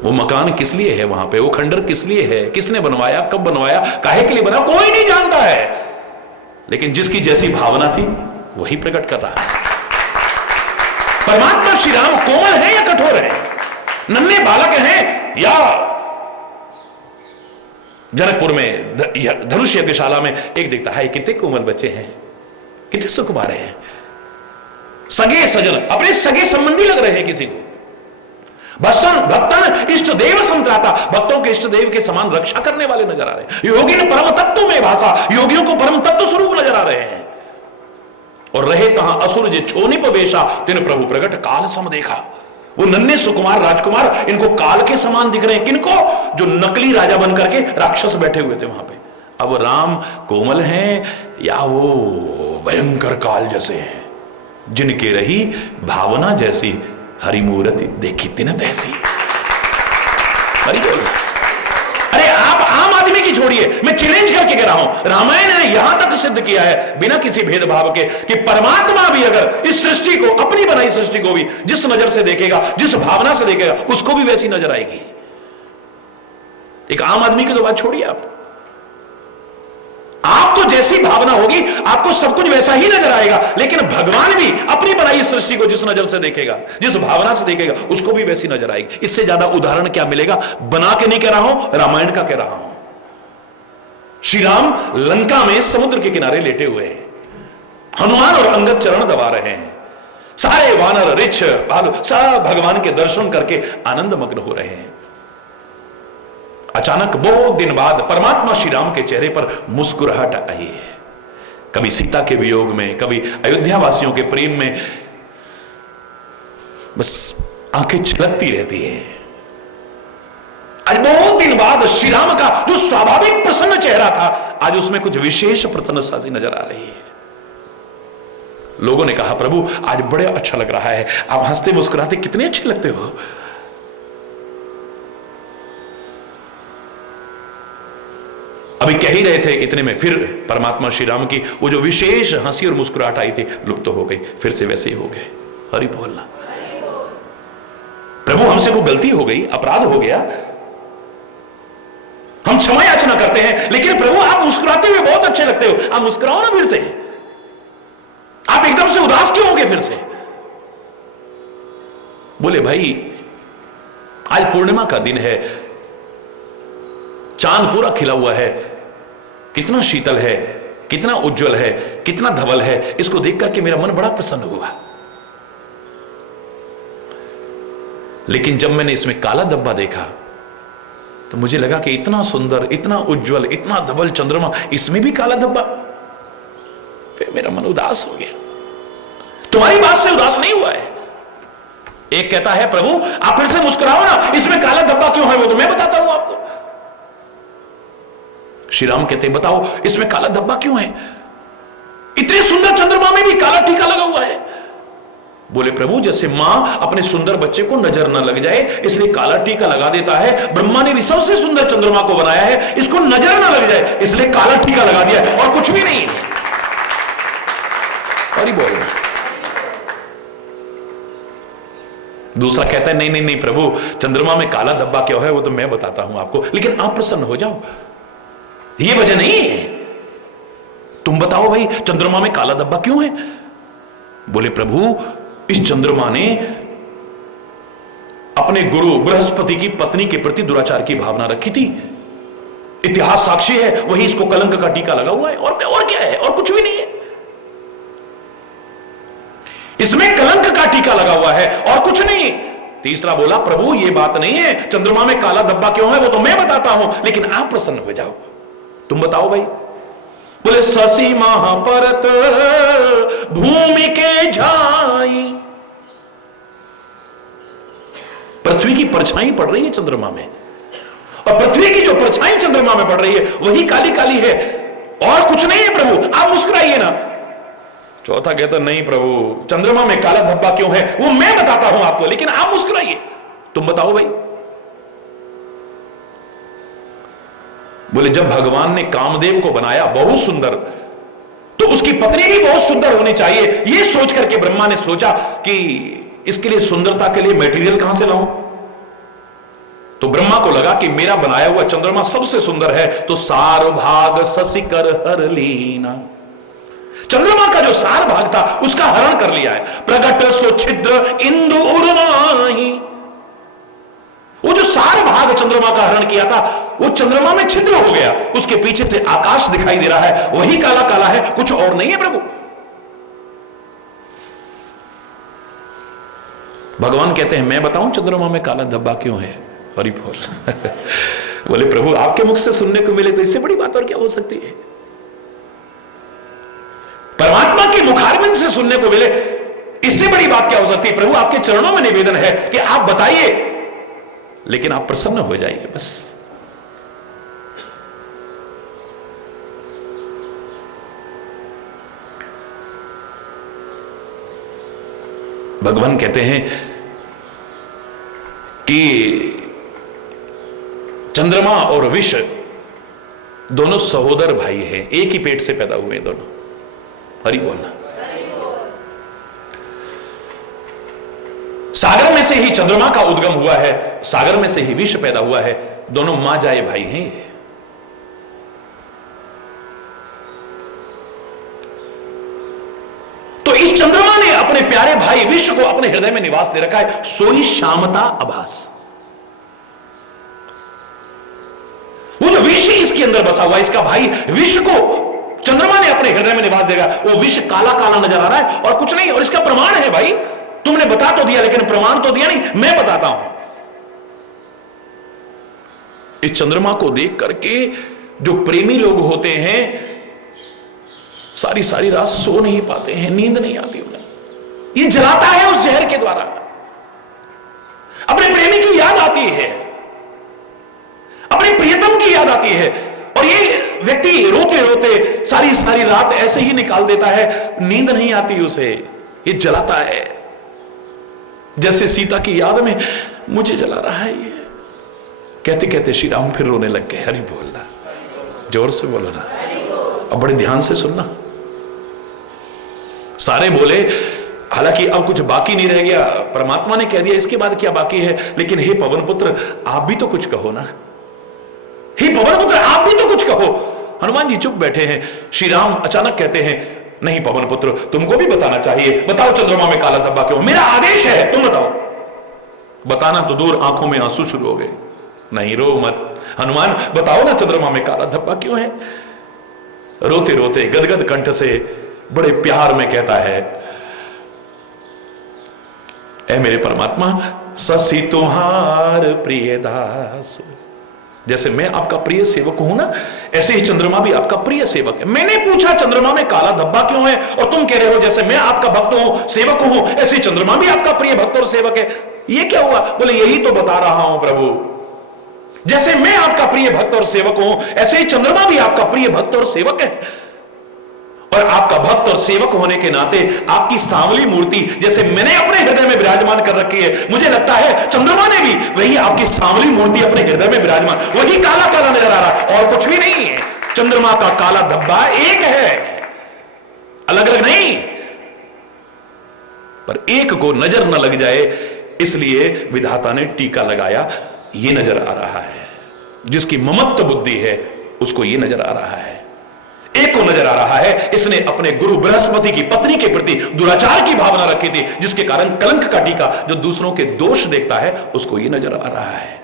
वो मकान किस लिए है वहां पे, वो खंडर किस लिए है, किसने बनवाया, कब बनवाया, काहे के लिए बना, कोई नहीं जानता है। लेकिन जिसकी जैसी भावना थी वही प्रकट कर रहा है। परमात्मा श्री राम कोमल है या कठोर है, नन्हे बालक हैं या जनकपुर में धनुष यज्ञशाला में एक देखता है कितने कोमल बच्चे हैं, कितने सुकुमार हैं, सगे सजन अपने सगे संबंधी लग रहे हैं किसी को। भक्तन इष्ट देव संत्राता, भक्तों के इष्ट देव के समान रक्षा करने वाले नजर आ रहे हैं। योगी ने परम तत्व में भाषा, योगियों को परम तत्व स्वरूप नजर आ रहे हैं। और रहे तहां असुर जे छोनिप वेशा, तिन प्रभु प्रगट काल सम देखा। वो नन्हे सुकुमार राजकुमार इनको काल के समान दिख रहे हैं। किनको? जो नकली राजा बन करके राक्षस बैठे हुए थे वहां पे। अब राम कोमल हैं या वो भयंकर काल जैसे हैं, जिनके रही भावना जैसी, हरिमूर्ति देखी तिन तैसी। हरि बोल। अरे आप आम आदमी की छोड़िए, मैं चैलेंज करके कह रहा हूं, रामायण ने यहां तक सिद्ध किया है बिना किसी भेदभाव के कि परमात्मा भी अगर इस सृष्टि को, अपनी बनाई सृष्टि को भी जिस नजर से देखेगा, जिस भावना से देखेगा, उसको भी वैसी नजर आएगी। एक आम आदमी की तो बात छोड़िए, आप तो जैसी भावना होगी आपको सब कुछ वैसा ही नजर आएगा। लेकिन भगवान भी अपनी बनाई सृष्टि को जिस नजर से देखेगा, जिस भावना से देखेगा, उसको भी वैसी नजर आएगी। इससे ज्यादा उदाहरण क्या मिलेगा? बना के नहीं कह रहा हूं, रामायण का कह रहा हूं। श्री राम लंका में समुद्र के किनारे लेटे हुए हैं, हनुमान और अंगद चरण दबा रहे हैं, सारे वानर ऋक्ष भालू सब भगवान के दर्शन करके आनंद मग्न हो रहे हैं। अचानक बहुत दिन बाद परमात्मा श्री राम के चेहरे पर मुस्कुराहट आई है। कभी सीता के वियोग में, कभी अयोध्या वासियों के प्रेम में बस आंखें छलकती रहती है। आज बहुत दिन बाद श्री राम का जो स्वाभाविक प्रसन्न चेहरा था, आज उसमें कुछ विशेष प्रसन्नता सी नजर आ रही है। लोगों ने कहा प्रभु आज बड़े अच्छा लग रहा है, आप हंसते मुस्कुराते कितने अच्छे लगते हो। अभी कह ही रहे थे, इतने में फिर परमात्मा श्री राम की वो जो विशेष हंसी और मुस्कुराहट आई थी लुप्त तो हो गई, फिर से वैसे ही हो गए। हरि बोलना। प्रभु हमसे कोई गलती हो गई, अपराध हो गया, हम क्षमा याचना करते हैं, लेकिन प्रभु आप मुस्कुराते हुए बहुत अच्छे लगते हो, आप मुस्कुराओ ना फिर से। आप एकदम से उदास क्यों होंगे फिर से? बोले भाई आज पूर्णिमा का दिन है, चांद पूरा खिला हुआ है, कितना शीतल है, कितना उज्जवल है, कितना धवल है, इसको देख करके मेरा मन बड़ा प्रसन्न हुआ। लेकिन जब मैंने इसमें काला धब्बा देखा तो मुझे लगा कि इतना सुंदर, इतना उज्जवल, इतना धवल चंद्रमा, इसमें भी काला धब्बा। फिर मेरा मन उदास हो गया। तुम्हारी बात से उदास नहीं हुआ है। एक कहता है प्रभु आप फिर से मुस्कुराओ ना, इसमें काला धब्बा क्यों है, वो तो मैं बताता हूं आपको। श्री राम कहते हैं बताओ इसमें काला धब्बा क्यों है, इतने सुंदर चंद्रमा में भी काला टीका लगा हुआ है। बोले प्रभु जैसे मां अपने सुंदर बच्चे को नजर न लग जाए इसलिए काला टीका लगा देता है, ब्रह्मा ने भी सबसे सुंदर चंद्रमा को बनाया है, इसको नजर न लग जाए इसलिए काला टीका लगा दिया है, और कुछ भी नहीं। और बोल दूसरा कहता है नहीं नहीं नहीं प्रभु चंद्रमा में काला धब्बा क्यों है वो तो मैं बताता हूं आपको, लेकिन आप प्रसन्न हो जाओ, ये वजह नहीं है, तुम बताओ भाई चंद्रमा में काला धब्बा क्यों है। बोले प्रभु इस चंद्रमा ने अपने गुरु बृहस्पति की पत्नी के प्रति दुराचार की भावना रखी थी, इतिहास साक्षी है, वही इसको कलंक का टीका लगा हुआ है। और क्या है? और कुछ भी नहीं है, इसमें कलंक का टीका लगा हुआ है और कुछ नहीं। तीसरा बोला, प्रभु ये बात नहीं है, चंद्रमा में काला धब्बा क्यों है वो तो मैं बताता हूं, लेकिन आप प्रसन्न हो जाओ, तुम बताओ भाई। बोले, शशि महापरत भूमि के झाई, पृथ्वी की परछाई पड़ रही है चंद्रमा में, और पृथ्वी की जो परछाई चंद्रमा में पड़ रही है वही काली काली है, और कुछ नहीं है प्रभु, आप मुस्कुराइए ना। चौथा कहता, नहीं प्रभु, चंद्रमा में काला धब्बा क्यों है वो मैं बताता हूं आपको, लेकिन आप मुस्कुराइए, तुम बताओ भाई। बोले, जब भगवान ने कामदेव को बनाया बहुत सुंदर, तो उसकी पत्नी भी बहुत सुंदर होनी चाहिए, यह सोच करके ब्रह्मा ने सोचा कि इसके लिए, सुंदरता के लिए मटेरियल कहां से लाऊं। तो ब्रह्मा को लगा कि मेरा बनाया हुआ चंद्रमा सबसे सुंदर है, तो सार भाग शशि कर हर लीना, चंद्रमा का जो सार भाग था उसका हरण कर लिया है। प्रगट सो छिद्र इंदु उर्वाही, वो जो सार भाग चंद्रमा का हरण किया था वो चंद्रमा में छिद्र हो गया, उसके पीछे से आकाश दिखाई दे रहा है, वही काला काला है, कुछ और नहीं है प्रभु। भगवान कहते हैं, मैं बताऊं चंद्रमा में काला धब्बा क्यों है। हरि बोल। बोले, प्रभु आपके मुख से सुनने को मिले तो इससे बड़ी बात और क्या हो सकती है। परमात्मा के मुखारबिंद से सुनने को मिले, इससे बड़ी बात क्या हो सकती है। प्रभु आपके चरणों में निवेदन है कि आप बताइए, लेकिन आप प्रसन्न हो जाइए बस। भगवान कहते हैं कि चंद्रमा और विष दोनों सहोदर भाई हैं, एक ही पेट से पैदा हुए हैं दोनों। हरि बोलना। सागर में से ही चंद्रमा का उद्गम हुआ है, सागर में से ही विष पैदा हुआ है, दोनों मां जाए भाई हैं। तो इस चंद्रमा ने अपने प्यारे भाई विष को अपने हृदय में निवास दे रखा है, सोई श्यामता आभास। वो जो विष इसके अंदर बसा हुआ है, इसका भाई विष को चंद्रमा ने अपने हृदय में निवास देगा, वो विष काला काला नजर आ रहा है और कुछ नहीं। और इसका प्रमाण है भाई, तुमने बता तो दिया लेकिन प्रमाण तो दिया नहीं, मैं बताता हूं। इस चंद्रमा को देख करके जो प्रेमी लोग होते हैं सारी सारी रात सो नहीं पाते हैं, नींद नहीं आती उन्हें, ये जलाता है उस जहर के द्वारा, अपने प्रेमी की याद आती है, अपने प्रियतम की याद आती है, और ये व्यक्ति रोते रोते सारी सारी रात ऐसे ही निकाल देता है, नींद नहीं आती उसे, ये जलाता है। जैसे सीता की याद में मुझे जला रहा है ये। कहते कहते श्री राम फिर रोने लग गए। हरि बोलना, जोर से बोलो ना, अब बड़े ध्यान से सुनना। सारे बोले, हालांकि अब कुछ बाकी नहीं रह गया, परमात्मा ने कह दिया इसके बाद क्या बाकी है, लेकिन हे पवन पुत्र आप भी तो कुछ कहो ना, हे पवन पुत्र आप भी तो कुछ कहो। हनुमान जी चुप बैठे हैं। श्री राम अचानक कहते हैं, नहीं पवन पुत्र तुमको भी बताना चाहिए, बताओ चंद्रमा में काला धब्बा क्यों, मेरा आदेश है तुम बताओ। बताना तो दूर, आंखों में आंसू शुरू हो गए। नहीं रो मत हनुमान, बताओ ना चंद्रमा में काला धब्बा क्यों है। रोते रोते गदगद कंठ से बड़े प्यार में कहता है, ऐ मेरे परमात्मा, शशि तुम्हार प्रिय दास, जैसे मैं आपका प्रिय सेवक हूं ना, ऐसे ही चंद्रमा भी आपका प्रिय सेवक है। मैंने पूछा चंद्रमा में काला धब्बा क्यों है, और तुम कह रहे हो जैसे मैं आपका भक्त हूं, सेवक हूं, ऐसे चंद्रमा भी आपका प्रिय भक्त और सेवक है। ये क्या हुआ? बोले यही तो बता रहा हूं प्रभु, जैसे मैं आपका प्रिय भक्त और सेवक हूं, ऐसे ही चंद्रमा भी आपका प्रिय भक्त और सेवक है। और आपका भक्त और सेवक होने के नाते आपकी सांवली मूर्ति जैसे मैंने अपने हृदय में विराजमान कर रखी है, मुझे लगता है चंद्रमा ने भी वही आपकी सांवली मूर्ति अपने हृदय में विराजमान, वही काला काला नजर आ रहा है और कुछ भी नहीं है। चंद्रमा का काला धब्बा एक है, अलग अलग नहीं, पर एक को नजर न लग जाए इसलिए विधाता ने टीका लगाया। ये नजर आ रहा है, जिसकी ममत्व बुद्धि है उसको ये नजर आ रहा है। एक को नजर आ रहा है, इसने अपने गुरु बृहस्पति की पत्नी के प्रति दुराचार की भावना रखी थी, जिसके कारण कलंक का टीका जो दूसरों के दोष देखता है उसको ये नजर आ रहा है।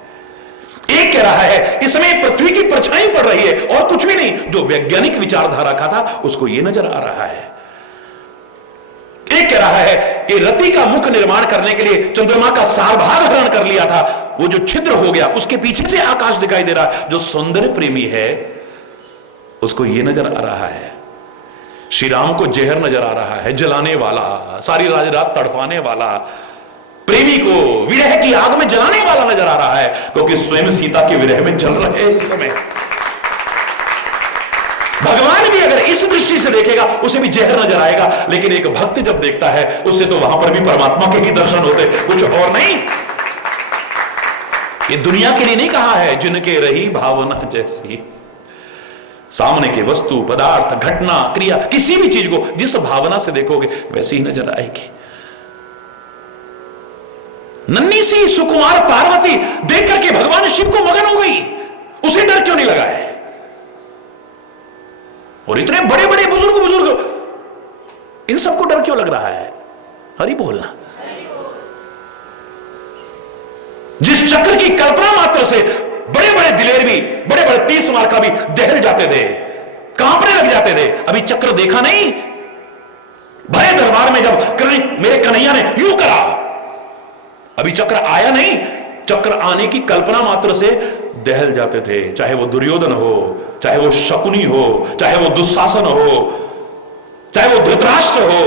एक कह रहा है इसमें पृथ्वी की परछाई पड़ रही है और कुछ भी नहीं। जो वैज्ञानिक विचारधारा का था उसको यह नजर आ रहा है। एक कह रहा है कि रति का मुख निर्माण करने के लिए चंद्रमा का सारभाग हरण कर लिया था, वो जो छिद्र हो गया उसके पीछे से आकाश दिखाई दे रहा है। जो सौंदर्य प्रेमी है उसको यह नजर आ रहा है श्री राम को जहर नजर आ रहा है, जलाने वाला, सारी रात तड़फाने वाला, प्रेमी को विरह की आग में जलाने वाला नजर आ रहा है, क्योंकि स्वयं सीता के विरह में जल रहे हैं इस समय। भगवान भी अगर इस दृष्टि से देखेगा उसे भी जहर नजर आएगा, लेकिन एक भक्त जब देखता है उससे तो वहां पर भी परमात्मा के ही दर्शन होते, कुछ और नहीं। ये दुनिया के लिए नहीं कहा है, जिनके रही भावना जैसी, सामने के वस्तु पदार्थ घटना क्रिया किसी भी चीज को जिस भावना से देखोगे वैसी ही नजर आएगी। नन्ही सी सुकुमार पार्वती देख करके भगवान शिव को मगन हो गई, उसे डर क्यों नहीं लगा है? और इतने बड़े बड़े बुजुर्ग इन सबको डर क्यों लग रहा है? हरि बोलना। जिस चक्र की कल्पना मात्र से बड़े बड़े दिलेर भी, बड़े बड़े 30 मार का भी दहल जाते थे, कांपने लग जाते थे, अभी चक्र देखा नहीं? भरे दरबार में जब मेरे कन्हैया ने यूं करा, अभी चक्र आया नहीं, चक्र आने की कल्पना मात्र से दहल जाते थे। चाहे वो दुर्योधन हो, चाहे वो शकुनी हो, चाहे वो दुशासन हो, चाहे वो धृतराष्ट्र हो,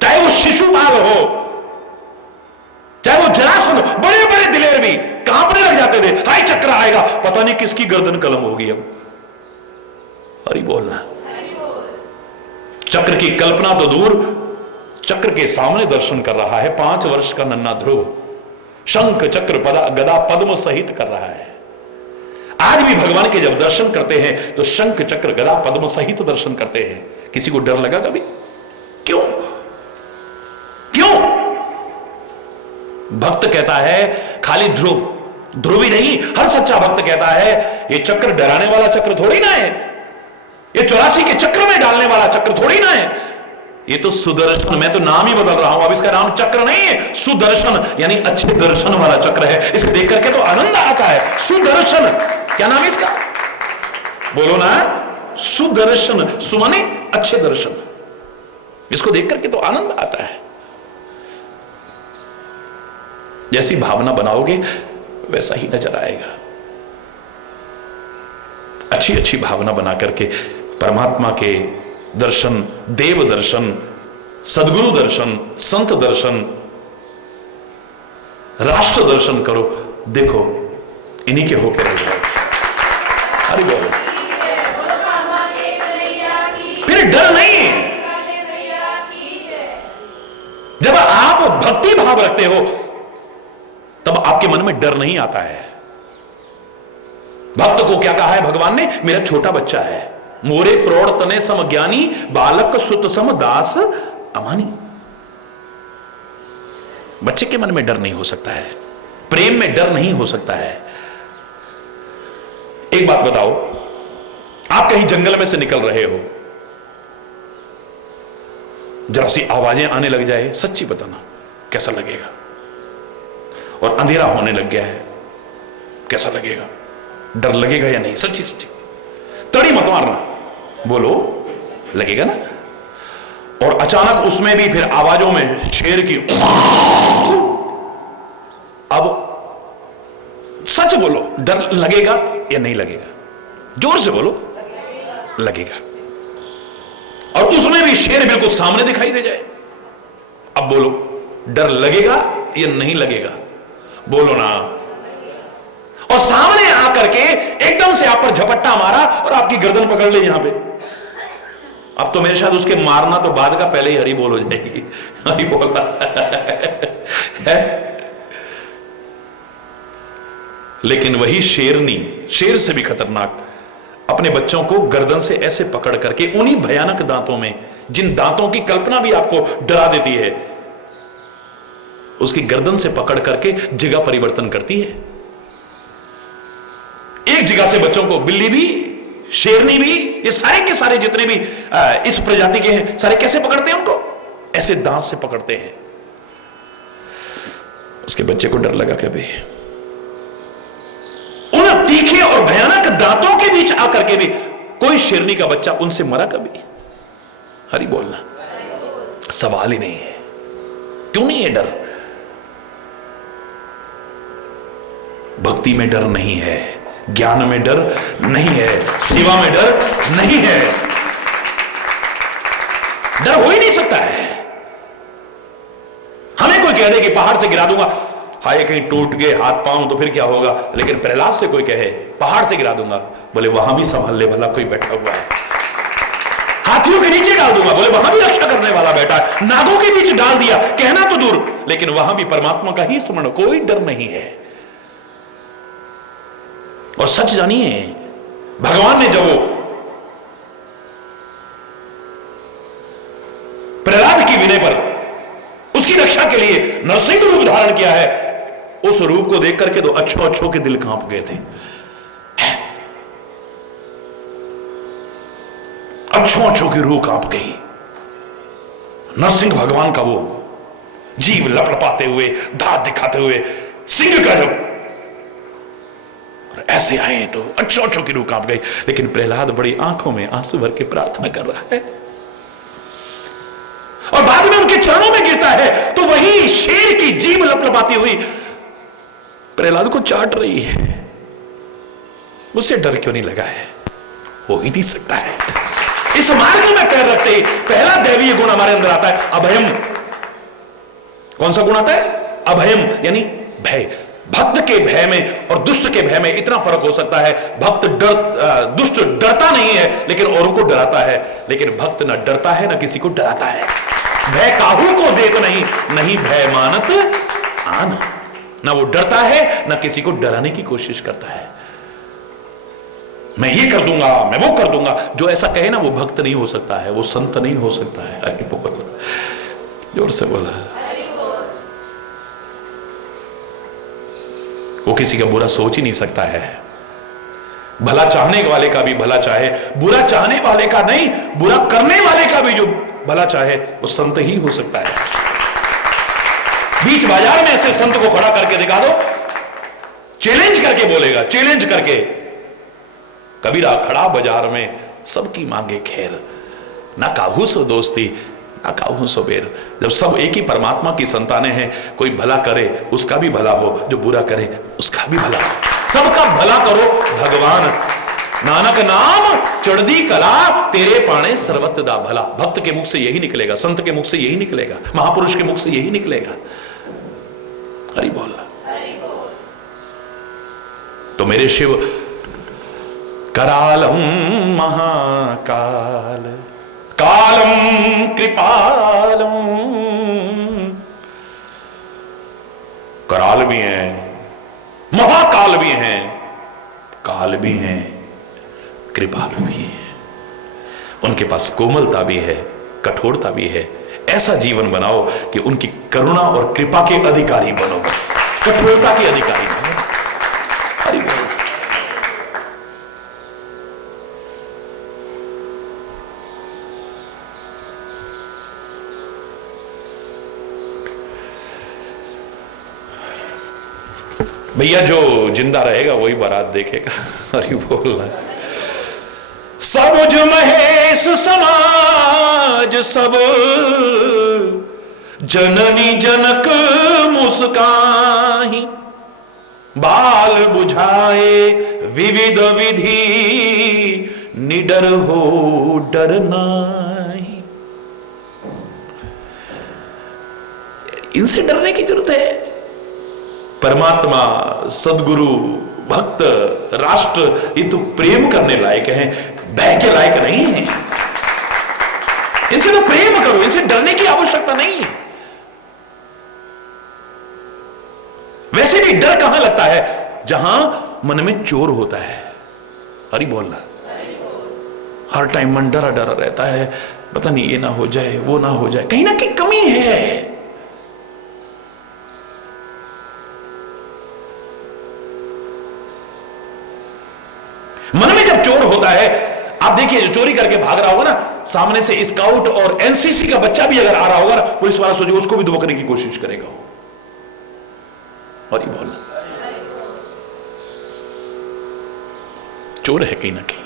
चाहे वो शिशुपाल हो, चाहे वो जरासंध, बड़े बड़े दिलेर भी कांपने लग जाते थे। हाय चक्र आएगा, पता नहीं किसकी गर्दन कलम होगी। अब हरि बोलना। चक्र की कल्पना तो दूर, चक्र के सामने दर्शन कर रहा है 5 वर्ष का नन्हा ध्रुव, शंख चक्र गदा पद्म सहित कर रहा है। आज भी भगवान के जब दर्शन करते हैं तो शंख चक्र गदा पद्म सहित दर्शन करते हैं। किसी को डर लगा कभी? क्यों? क्यों? भक्त कहता है खाली ध्रुव ही नहीं, हर सच्चा भक्त कहता है ये चक्र डराने वाला चक्र थोड़ी ना है, ये 84 के चक्र में डालने वाला चक्र थोड़ी ना है, ये तो सुदर्शन, मैं तो नाम ही बदल रहा हूं, अब इसका नाम चक्र नहीं है, सुदर्शन यानी अच्छे दर्शन वाला चक्र है। इसे देख करके तो आनंद आता है। सुदर्शन, क्या नाम है इसका? बोलो ना, सुदर्शन। सुमाने अच्छे दर्शन, इसको देख करके तो आनंद आता है। जैसी भावना बनाओगे वैसा ही नजर आएगा। अच्छी अच्छी भावना बना करके परमात्मा के दर्शन, देव दर्शन, सदगुरु दर्शन, संत दर्शन, राष्ट्र दर्शन करो, देखो इन्हीं के होकर रह जाओ। अरे बोलो, फिर डर नहीं। जब आप भक्ति भाव रखते हो तब आपके मन में डर नहीं आता है। भक्त को क्या कहा है भगवान ने? मेरा छोटा बच्चा है, मोरे प्रौढ़ तने सम ज्ञानी, बालक सुत सम दास अमानी। बच्चे के मन में डर नहीं हो सकता है, प्रेम में डर नहीं हो सकता है। एक बात बताओ, आप कहीं जंगल में से निकल रहे हो, जरा सी आवाजें आने लग जाए, सच्ची बताना कैसा लगेगा? और अंधेरा होने लग गया है, कैसा लगेगा? डर लगेगा या नहीं? सच्ची सच्ची तड़ी मत मारना, बोलो, लगेगा ना? और अचानक उसमें भी फिर आवाजों में शेर की, अब सच बोलो, डर लगेगा या नहीं लगेगा? जोर से बोलो, लगेगा। और उसमें भी शेर बिल्कुल सामने दिखाई दे जाए, अब बोलो, डर लगेगा या नहीं लगेगा? बोलो ना। और सामने आकर के एकदम से आप पर झपट्टा मारा और आपकी गर्दन पकड़ ले यहां पे, अब तो मेरे साथ उसके मारना तो बाद का, पहले ही हरि बोल हो जाएगी। हरि बोलना है। लेकिन वही शेरनी, शेर से भी खतरनाक, अपने बच्चों को गर्दन से ऐसे पकड़ करके, उन्हीं भयानक दांतों में, जिन दांतों की कल्पना भी आपको डरा देती है, उसकी गर्दन से पकड़ करके जगह परिवर्तन करती है। एक जगह से बच्चों को बिल्ली भी, शेरनी भी, ये सारे के सारे जितने भी इस प्रजाति के हैं, सारे कैसे पकड़ते हैं उनको? ऐसे दांत से पकड़ते हैं। उसके बच्चे को डर लगा कभी? दांतों के बीच आकर के भी कोई शेरनी का बच्चा उनसे मरा कभी? हरि बोलना, सवाल ही नहीं है। क्यों नहीं है डर? भक्ति में डर नहीं है, ज्ञान में डर नहीं है, सेवा में डर नहीं है। डर हो ही नहीं सकता है। हमें कोई कह दे कि पहाड़ से गिरा दूंगा, हाय कहीं टूट गए हाथ पांव तो फिर क्या होगा? लेकिन प्रहलाद से कोई कहे पहाड़ से गिरा दूंगा, बोले वहां भी संभाल ले वाला कोई बैठा हुआ है। हाथियों के नीचे डाल दूंगा, बोले वहां भी रक्षा करने वाला बैठा है। नागों के बीच डाल दिया, कहना तो दूर, लेकिन वहां भी परमात्मा का ही स्मरण, कोई डर नहीं है। और सच जानिए, भगवान ने जब वो प्रहलाद की विनय पर उसकी रक्षा के लिए नरसिंह रूप धारण किया है, उस रूप को देख करके तो अच्छों के दिल कांप गए थे। अच्छों की रूह कांप गई। नरसिंह भगवान का वो जीव लपलपाते हुए, दांत दिखाते हुए, सिंह का जब ऐसे आए तो अच्छों की रूह कांप गई। लेकिन प्रहलाद बड़ी आंखों में आंसू भर के प्रार्थना कर रहा है और बाद में उनके चरणों में गिरता है तो वही शेर की जीभ लपलपाती हुई प्रहलाद को चाट रही है। उसे डर क्यों नहीं लगा है? हो ही नहीं सकता है। इस मार्ग में पैर रखते ही पहला दैवीय गुण हमारे अंदर आता है, अभयम। कौन सा गुण आता है? अभयम, यानी भय। भक्त के भय में और दुष्ट के भय में इतना फर्क हो सकता है। दुष्ट डरता नहीं है लेकिन औरों को डराता है, लेकिन भक्त ना डरता है ना किसी को डराता है। भय काहू को देख नहीं भय मानत आन। ना वो डरता है ना किसी को डराने की कोशिश करता है। मैं ये कर दूंगा, मैं वो कर दूंगा, जो ऐसा कहे ना वो भक्त नहीं हो सकता है, वो संत नहीं हो सकता है। अरे बोल, जोर से बोला। वो किसी का बुरा सोच ही नहीं सकता है। भला चाहने वाले का भी भला चाहे, बुरा चाहने वाले का नहीं, बुरा करने वाले का भी जो भला चाहे, वो संत ही हो सकता है। बीच बाजार में ऐसे संत को खड़ा करके दिखा दो, चैलेंज करके बोलेगा, चैलेंज करके, कबीरा खड़ा बाजार में सबकी मांगे खैर, ना काहू सो दोस्ती ना काहू सो बेर। जब सब एक ही परमात्मा की संतानें हैं, कोई भला करे उसका भी भला हो, जो बुरा करे उसका भी भला हो, सबका भला करो भगवान। नानक नाम चढ़दी कला तेरे पाणे सर्वत्र दा भला। भक्त के मुख से यही निकलेगा, संत के मुख से यही निकलेगा, महापुरुष के मुख से यही निकलेगा। हरि बोल। तो मेरे शिव करालम महाकाल कालम कृपालम, कराल भी हैं, महाकाल भी हैं, काल भी हैं, कृपालु भी हैं। उनके पास कोमलता भी है, कठोरता भी है। ऐसा जीवन बनाओ कि उनकी करुणा और कृपा के अधिकारी बनो, बस कठोरता के अधिकारी बनो। हरि बोल। भैया जो जिंदा रहेगा वही बारात देखेगा। हरि बोल। सबुज महेश समाज सब जननी जनक मुस्काही, बाल बुझाए विविध विधि निडर हो डर नाही। इनसे डरने की जरूरत है। परमात्मा, सदगुरु, भक्त, राष्ट्र, ये तो प्रेम करने लायक हैं, भय के लायक नहीं है। इनसे तो प्रेम करो, इनसे डरने की आवश्यकता नहीं है। वैसे भी डर कहां लगता है? जहां मन में चोर होता है। हरि बोलना। हर टाइम मन डरा डरा रहता है, पता नहीं ये ना हो जाए, वो ना हो जाए, कहीं ना कहीं कमी है। मन में जब चोर होता है, आप देखिए जो चोरी करके भाग रहा होगा ना, सामने से स्काउट और एनसीसी का बच्चा भी अगर आ रहा होगा ना, पुलिस वाला सोचिए उसको भी दुबकने की कोशिश करेगा। और ये बोलना चोर है कहीं ना कहीं,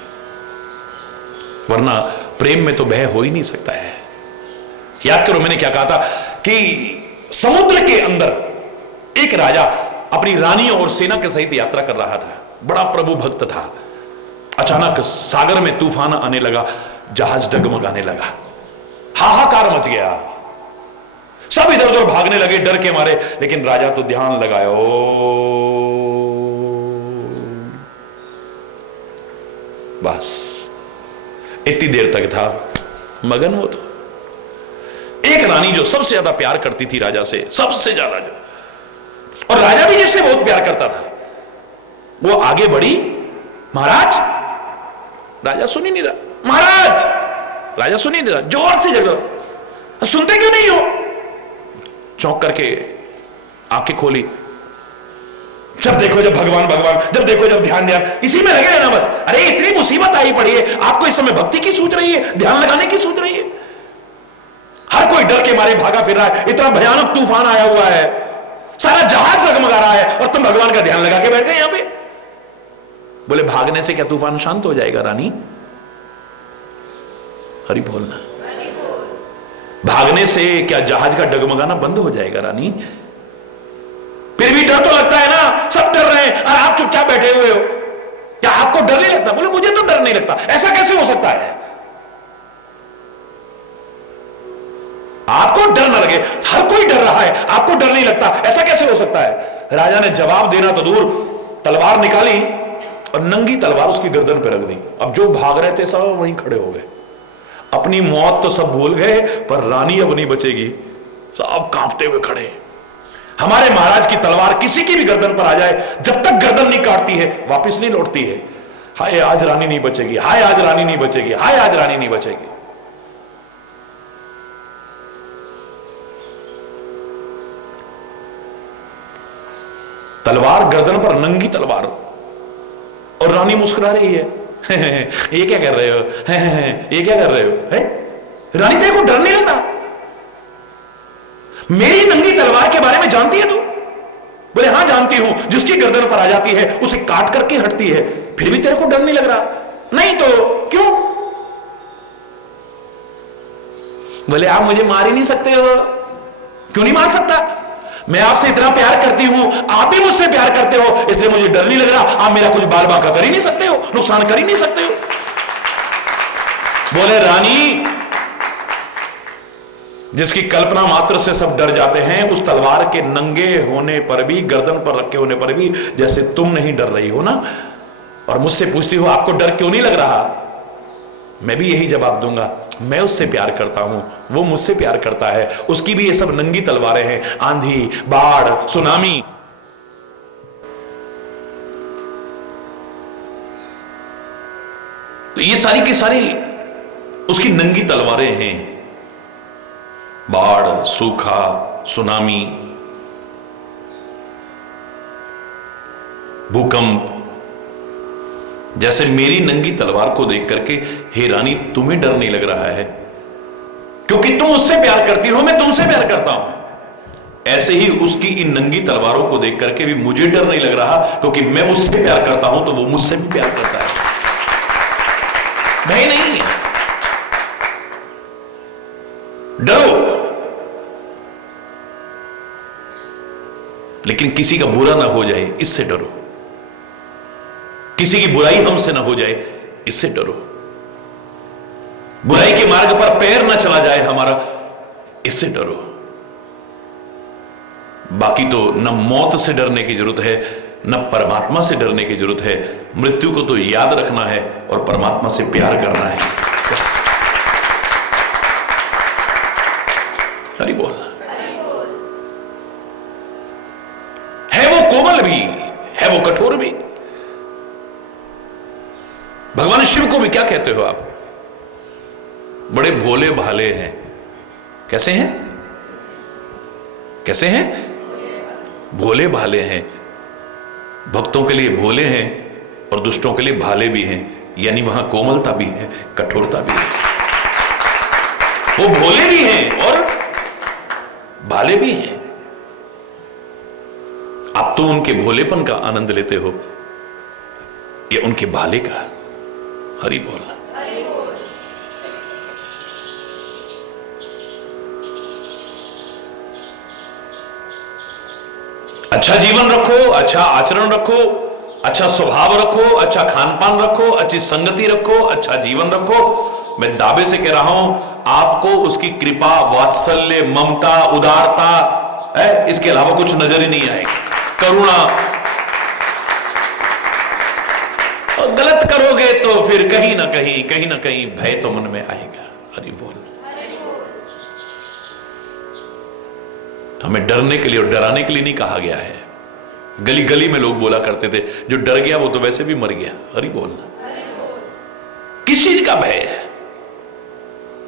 वरना प्रेम में तो भय हो ही नहीं सकता है। याद करो मैंने क्या कहा था कि समुद्र के अंदर एक राजा अपनी रानी और सेना के सहित यात्रा कर रहा था, बड़ा प्रभु भक्त था। अचानक सागर में तूफान आने लगा, जहाज डगमगाने लगा, हाहाकार मच गया, सब इधर उधर भागने लगे डर के मारे। लेकिन राजा तो ध्यान लगाया, बस इतनी देर तक था मगन। वो तो एक रानी जो सबसे ज्यादा प्यार करती थी राजा से, सबसे ज्यादा जो, और राजा भी जिससे बहुत प्यार करता था, वो आगे बढ़ी। महाराज, राजा सुन ही नहीं रहा, महाराज, राजा सुन ही नहीं रहा, जोर से जगह, सुनते क्यों नहीं हो? चौंक करके आंखें खोली, जब देखो जब भगवान भगवान, जब देखो जब ध्यान ध्यान, इसी में लगे रहना बस। अरे इतनी मुसीबत आई पड़ी है, आपको इस समय भक्ति की सूझ रही है, ध्यान लगाने की सूझ रही है? हर कोई डर के मारे भागा फिर रहा है, इतना भयानक तूफान आया हुआ है, सारा जहाज डगमगा रहा है, और तुम भगवान का ध्यान लगा के बैठ गए यहां पे। बोले भागने से क्या तूफान शांत हो जाएगा रानी? हरि बोलना। भागने से क्या जहाज का डगमगाना बंद हो जाएगा रानी? फिर भी डर तो लगता है ना, सब डर रहे हैं और आप चुपचाप बैठे हुए हो, क्या आपको डर नहीं लगता? बोले मुझे तो डर नहीं लगता। ऐसा कैसे हो सकता है? आपको डर ना लगे, हर कोई डर रहा है, आपको डर नहीं लगता, ऐसा कैसे हो सकता है? राजा ने जवाब देना तो दूर, तलवार निकाली और नंगी तलवार उसकी गर्दन पर रख दी। अब जो भाग रहे थे सब वहीं खड़े हो गए, अपनी मौत तो सब भूल गए, पर रानी अब नहीं बचेगी, सब कांपते हुए खड़े। हमारे महाराज की तलवार किसी की भी गर्दन पर आ जाए, जब तक गर्दन नहीं काटती है वापस नहीं लौटती है। हाय आज रानी नहीं बचेगी, हाय आज रानी नहीं बचेगी, हाय आज रानी नहीं बचेगी। तलवार गर्दन पर, नंगी तलवार, और रानी मुस्कुरा रही है। ये क्या कर रहे हो? ये क्या कर रहे हो? है? रानी तेरे को डर नहीं लग रहा? मेरी नंगी तलवार के बारे में जानती है तू? बोले हाँ जानती हूं, जिसकी गर्दन पर आ जाती है उसे काट करके हटती है, फिर भी तेरे को डर नहीं लग रहा? नहीं तो क्यों? बोले आप मुझे मार ही नहीं सकते हो। क्यों नहीं मार सकता? मैं आपसे इतना प्यार करती हूं, आप भी मुझसे प्यार करते हो, इसलिए मुझे डर नहीं लग रहा। आप मेरा कुछ बाल बांका कर ही नहीं सकते हो, नुकसान कर ही नहीं सकते हो। बोले रानी, जिसकी कल्पना मात्र से सब डर जाते हैं, उस तलवार के नंगे होने पर भी, गर्दन पर रखे होने पर भी, जैसे तुम नहीं डर रही हो ना, और मुझसे पूछती हो आपको डर क्यों नहीं लग रहा, मैं भी यही जवाब दूंगा, मैं उससे प्यार करता हूं, वो मुझसे प्यार करता है। उसकी भी ये सब नंगी तलवारें हैं, आंधी, बाढ़, सुनामी, तो ये सारी की सारी उसकी नंगी तलवारें हैं। बाढ़, सूखा, सुनामी, भूकंप, जैसे मेरी नंगी तलवार को देख करके हे रानी तुम्हें डर नहीं लग रहा है, क्योंकि तुम उससे प्यार करती हो, मैं तुमसे प्यार करता हूं। ऐसे ही उसकी इन नंगी तलवारों को देख करके भी मुझे डर नहीं लग रहा, क्योंकि मैं उससे प्यार करता हूं तो वो मुझसे भी प्यार करता है। भय नहीं है, डरो, लेकिन किसी का बुरा ना हो जाए इससे डरो, किसी की बुराई हमसे ना हो जाए इससे डरो, बुराई के मार्ग पर पैर ना चला जाए हमारा, इससे डरो। बाकी तो न मौत से डरने की जरूरत है, न परमात्मा से डरने की जरूरत है। मृत्यु को तो याद रखना है और परमात्मा से प्यार करना है, बस। हरि बोल। है वो कोमल भी, है वो कठोर भी। भगवान शिव को भी क्या कहते हो आप? बड़े भोले भाले हैं। कैसे हैं? कैसे हैं? भोले भाले हैं। भक्तों के लिए भोले हैं और दुष्टों के लिए भाले भी हैं, यानी वहां कोमलता भी है, कठोरता भी है। वो भोले भी हैं और भाले भी हैं। आप तो उनके भोलेपन का आनंद लेते हो, ये उनके भाले का। हरि बोल। अच्छा जीवन रखो, अच्छा आचरण रखो, अच्छा स्वभाव रखो, अच्छा खान पान रखो, अच्छी संगति रखो, अच्छा जीवन रखो। मैं दावे से कह रहा हूं, आपको उसकी कृपा, वात्सल्य, ममता, उदारता है, इसके अलावा कुछ नजर ही नहीं आएगा। करुणा। और गलत करोगे तो फिर कहीं ना कहीं भय तो मन में आएगा। हरि बोल। हमें डरने के लिए और डराने के लिए नहीं कहा गया है। गली गली में लोग बोला करते थे, जो डर गया वो तो वैसे भी मर गया। हरि बोल। किस चीज का भय है?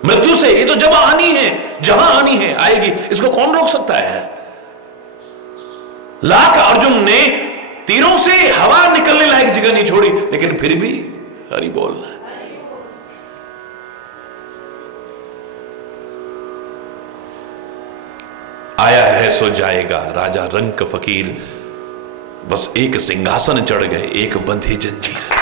मृत्यु से। ये तो जब आनी है, जहां आनी है आएगी, इसको कौन रोक सकता है? लाख अर्जुन ने तीरों से हवा निकलने लायक जगह नहीं छोड़ी, लेकिन फिर भी हरि बोल। आया है सो जाएगा, राजा रंक फकीर, बस एक सिंहासन चढ़ गए, एक बंधी जंजीर।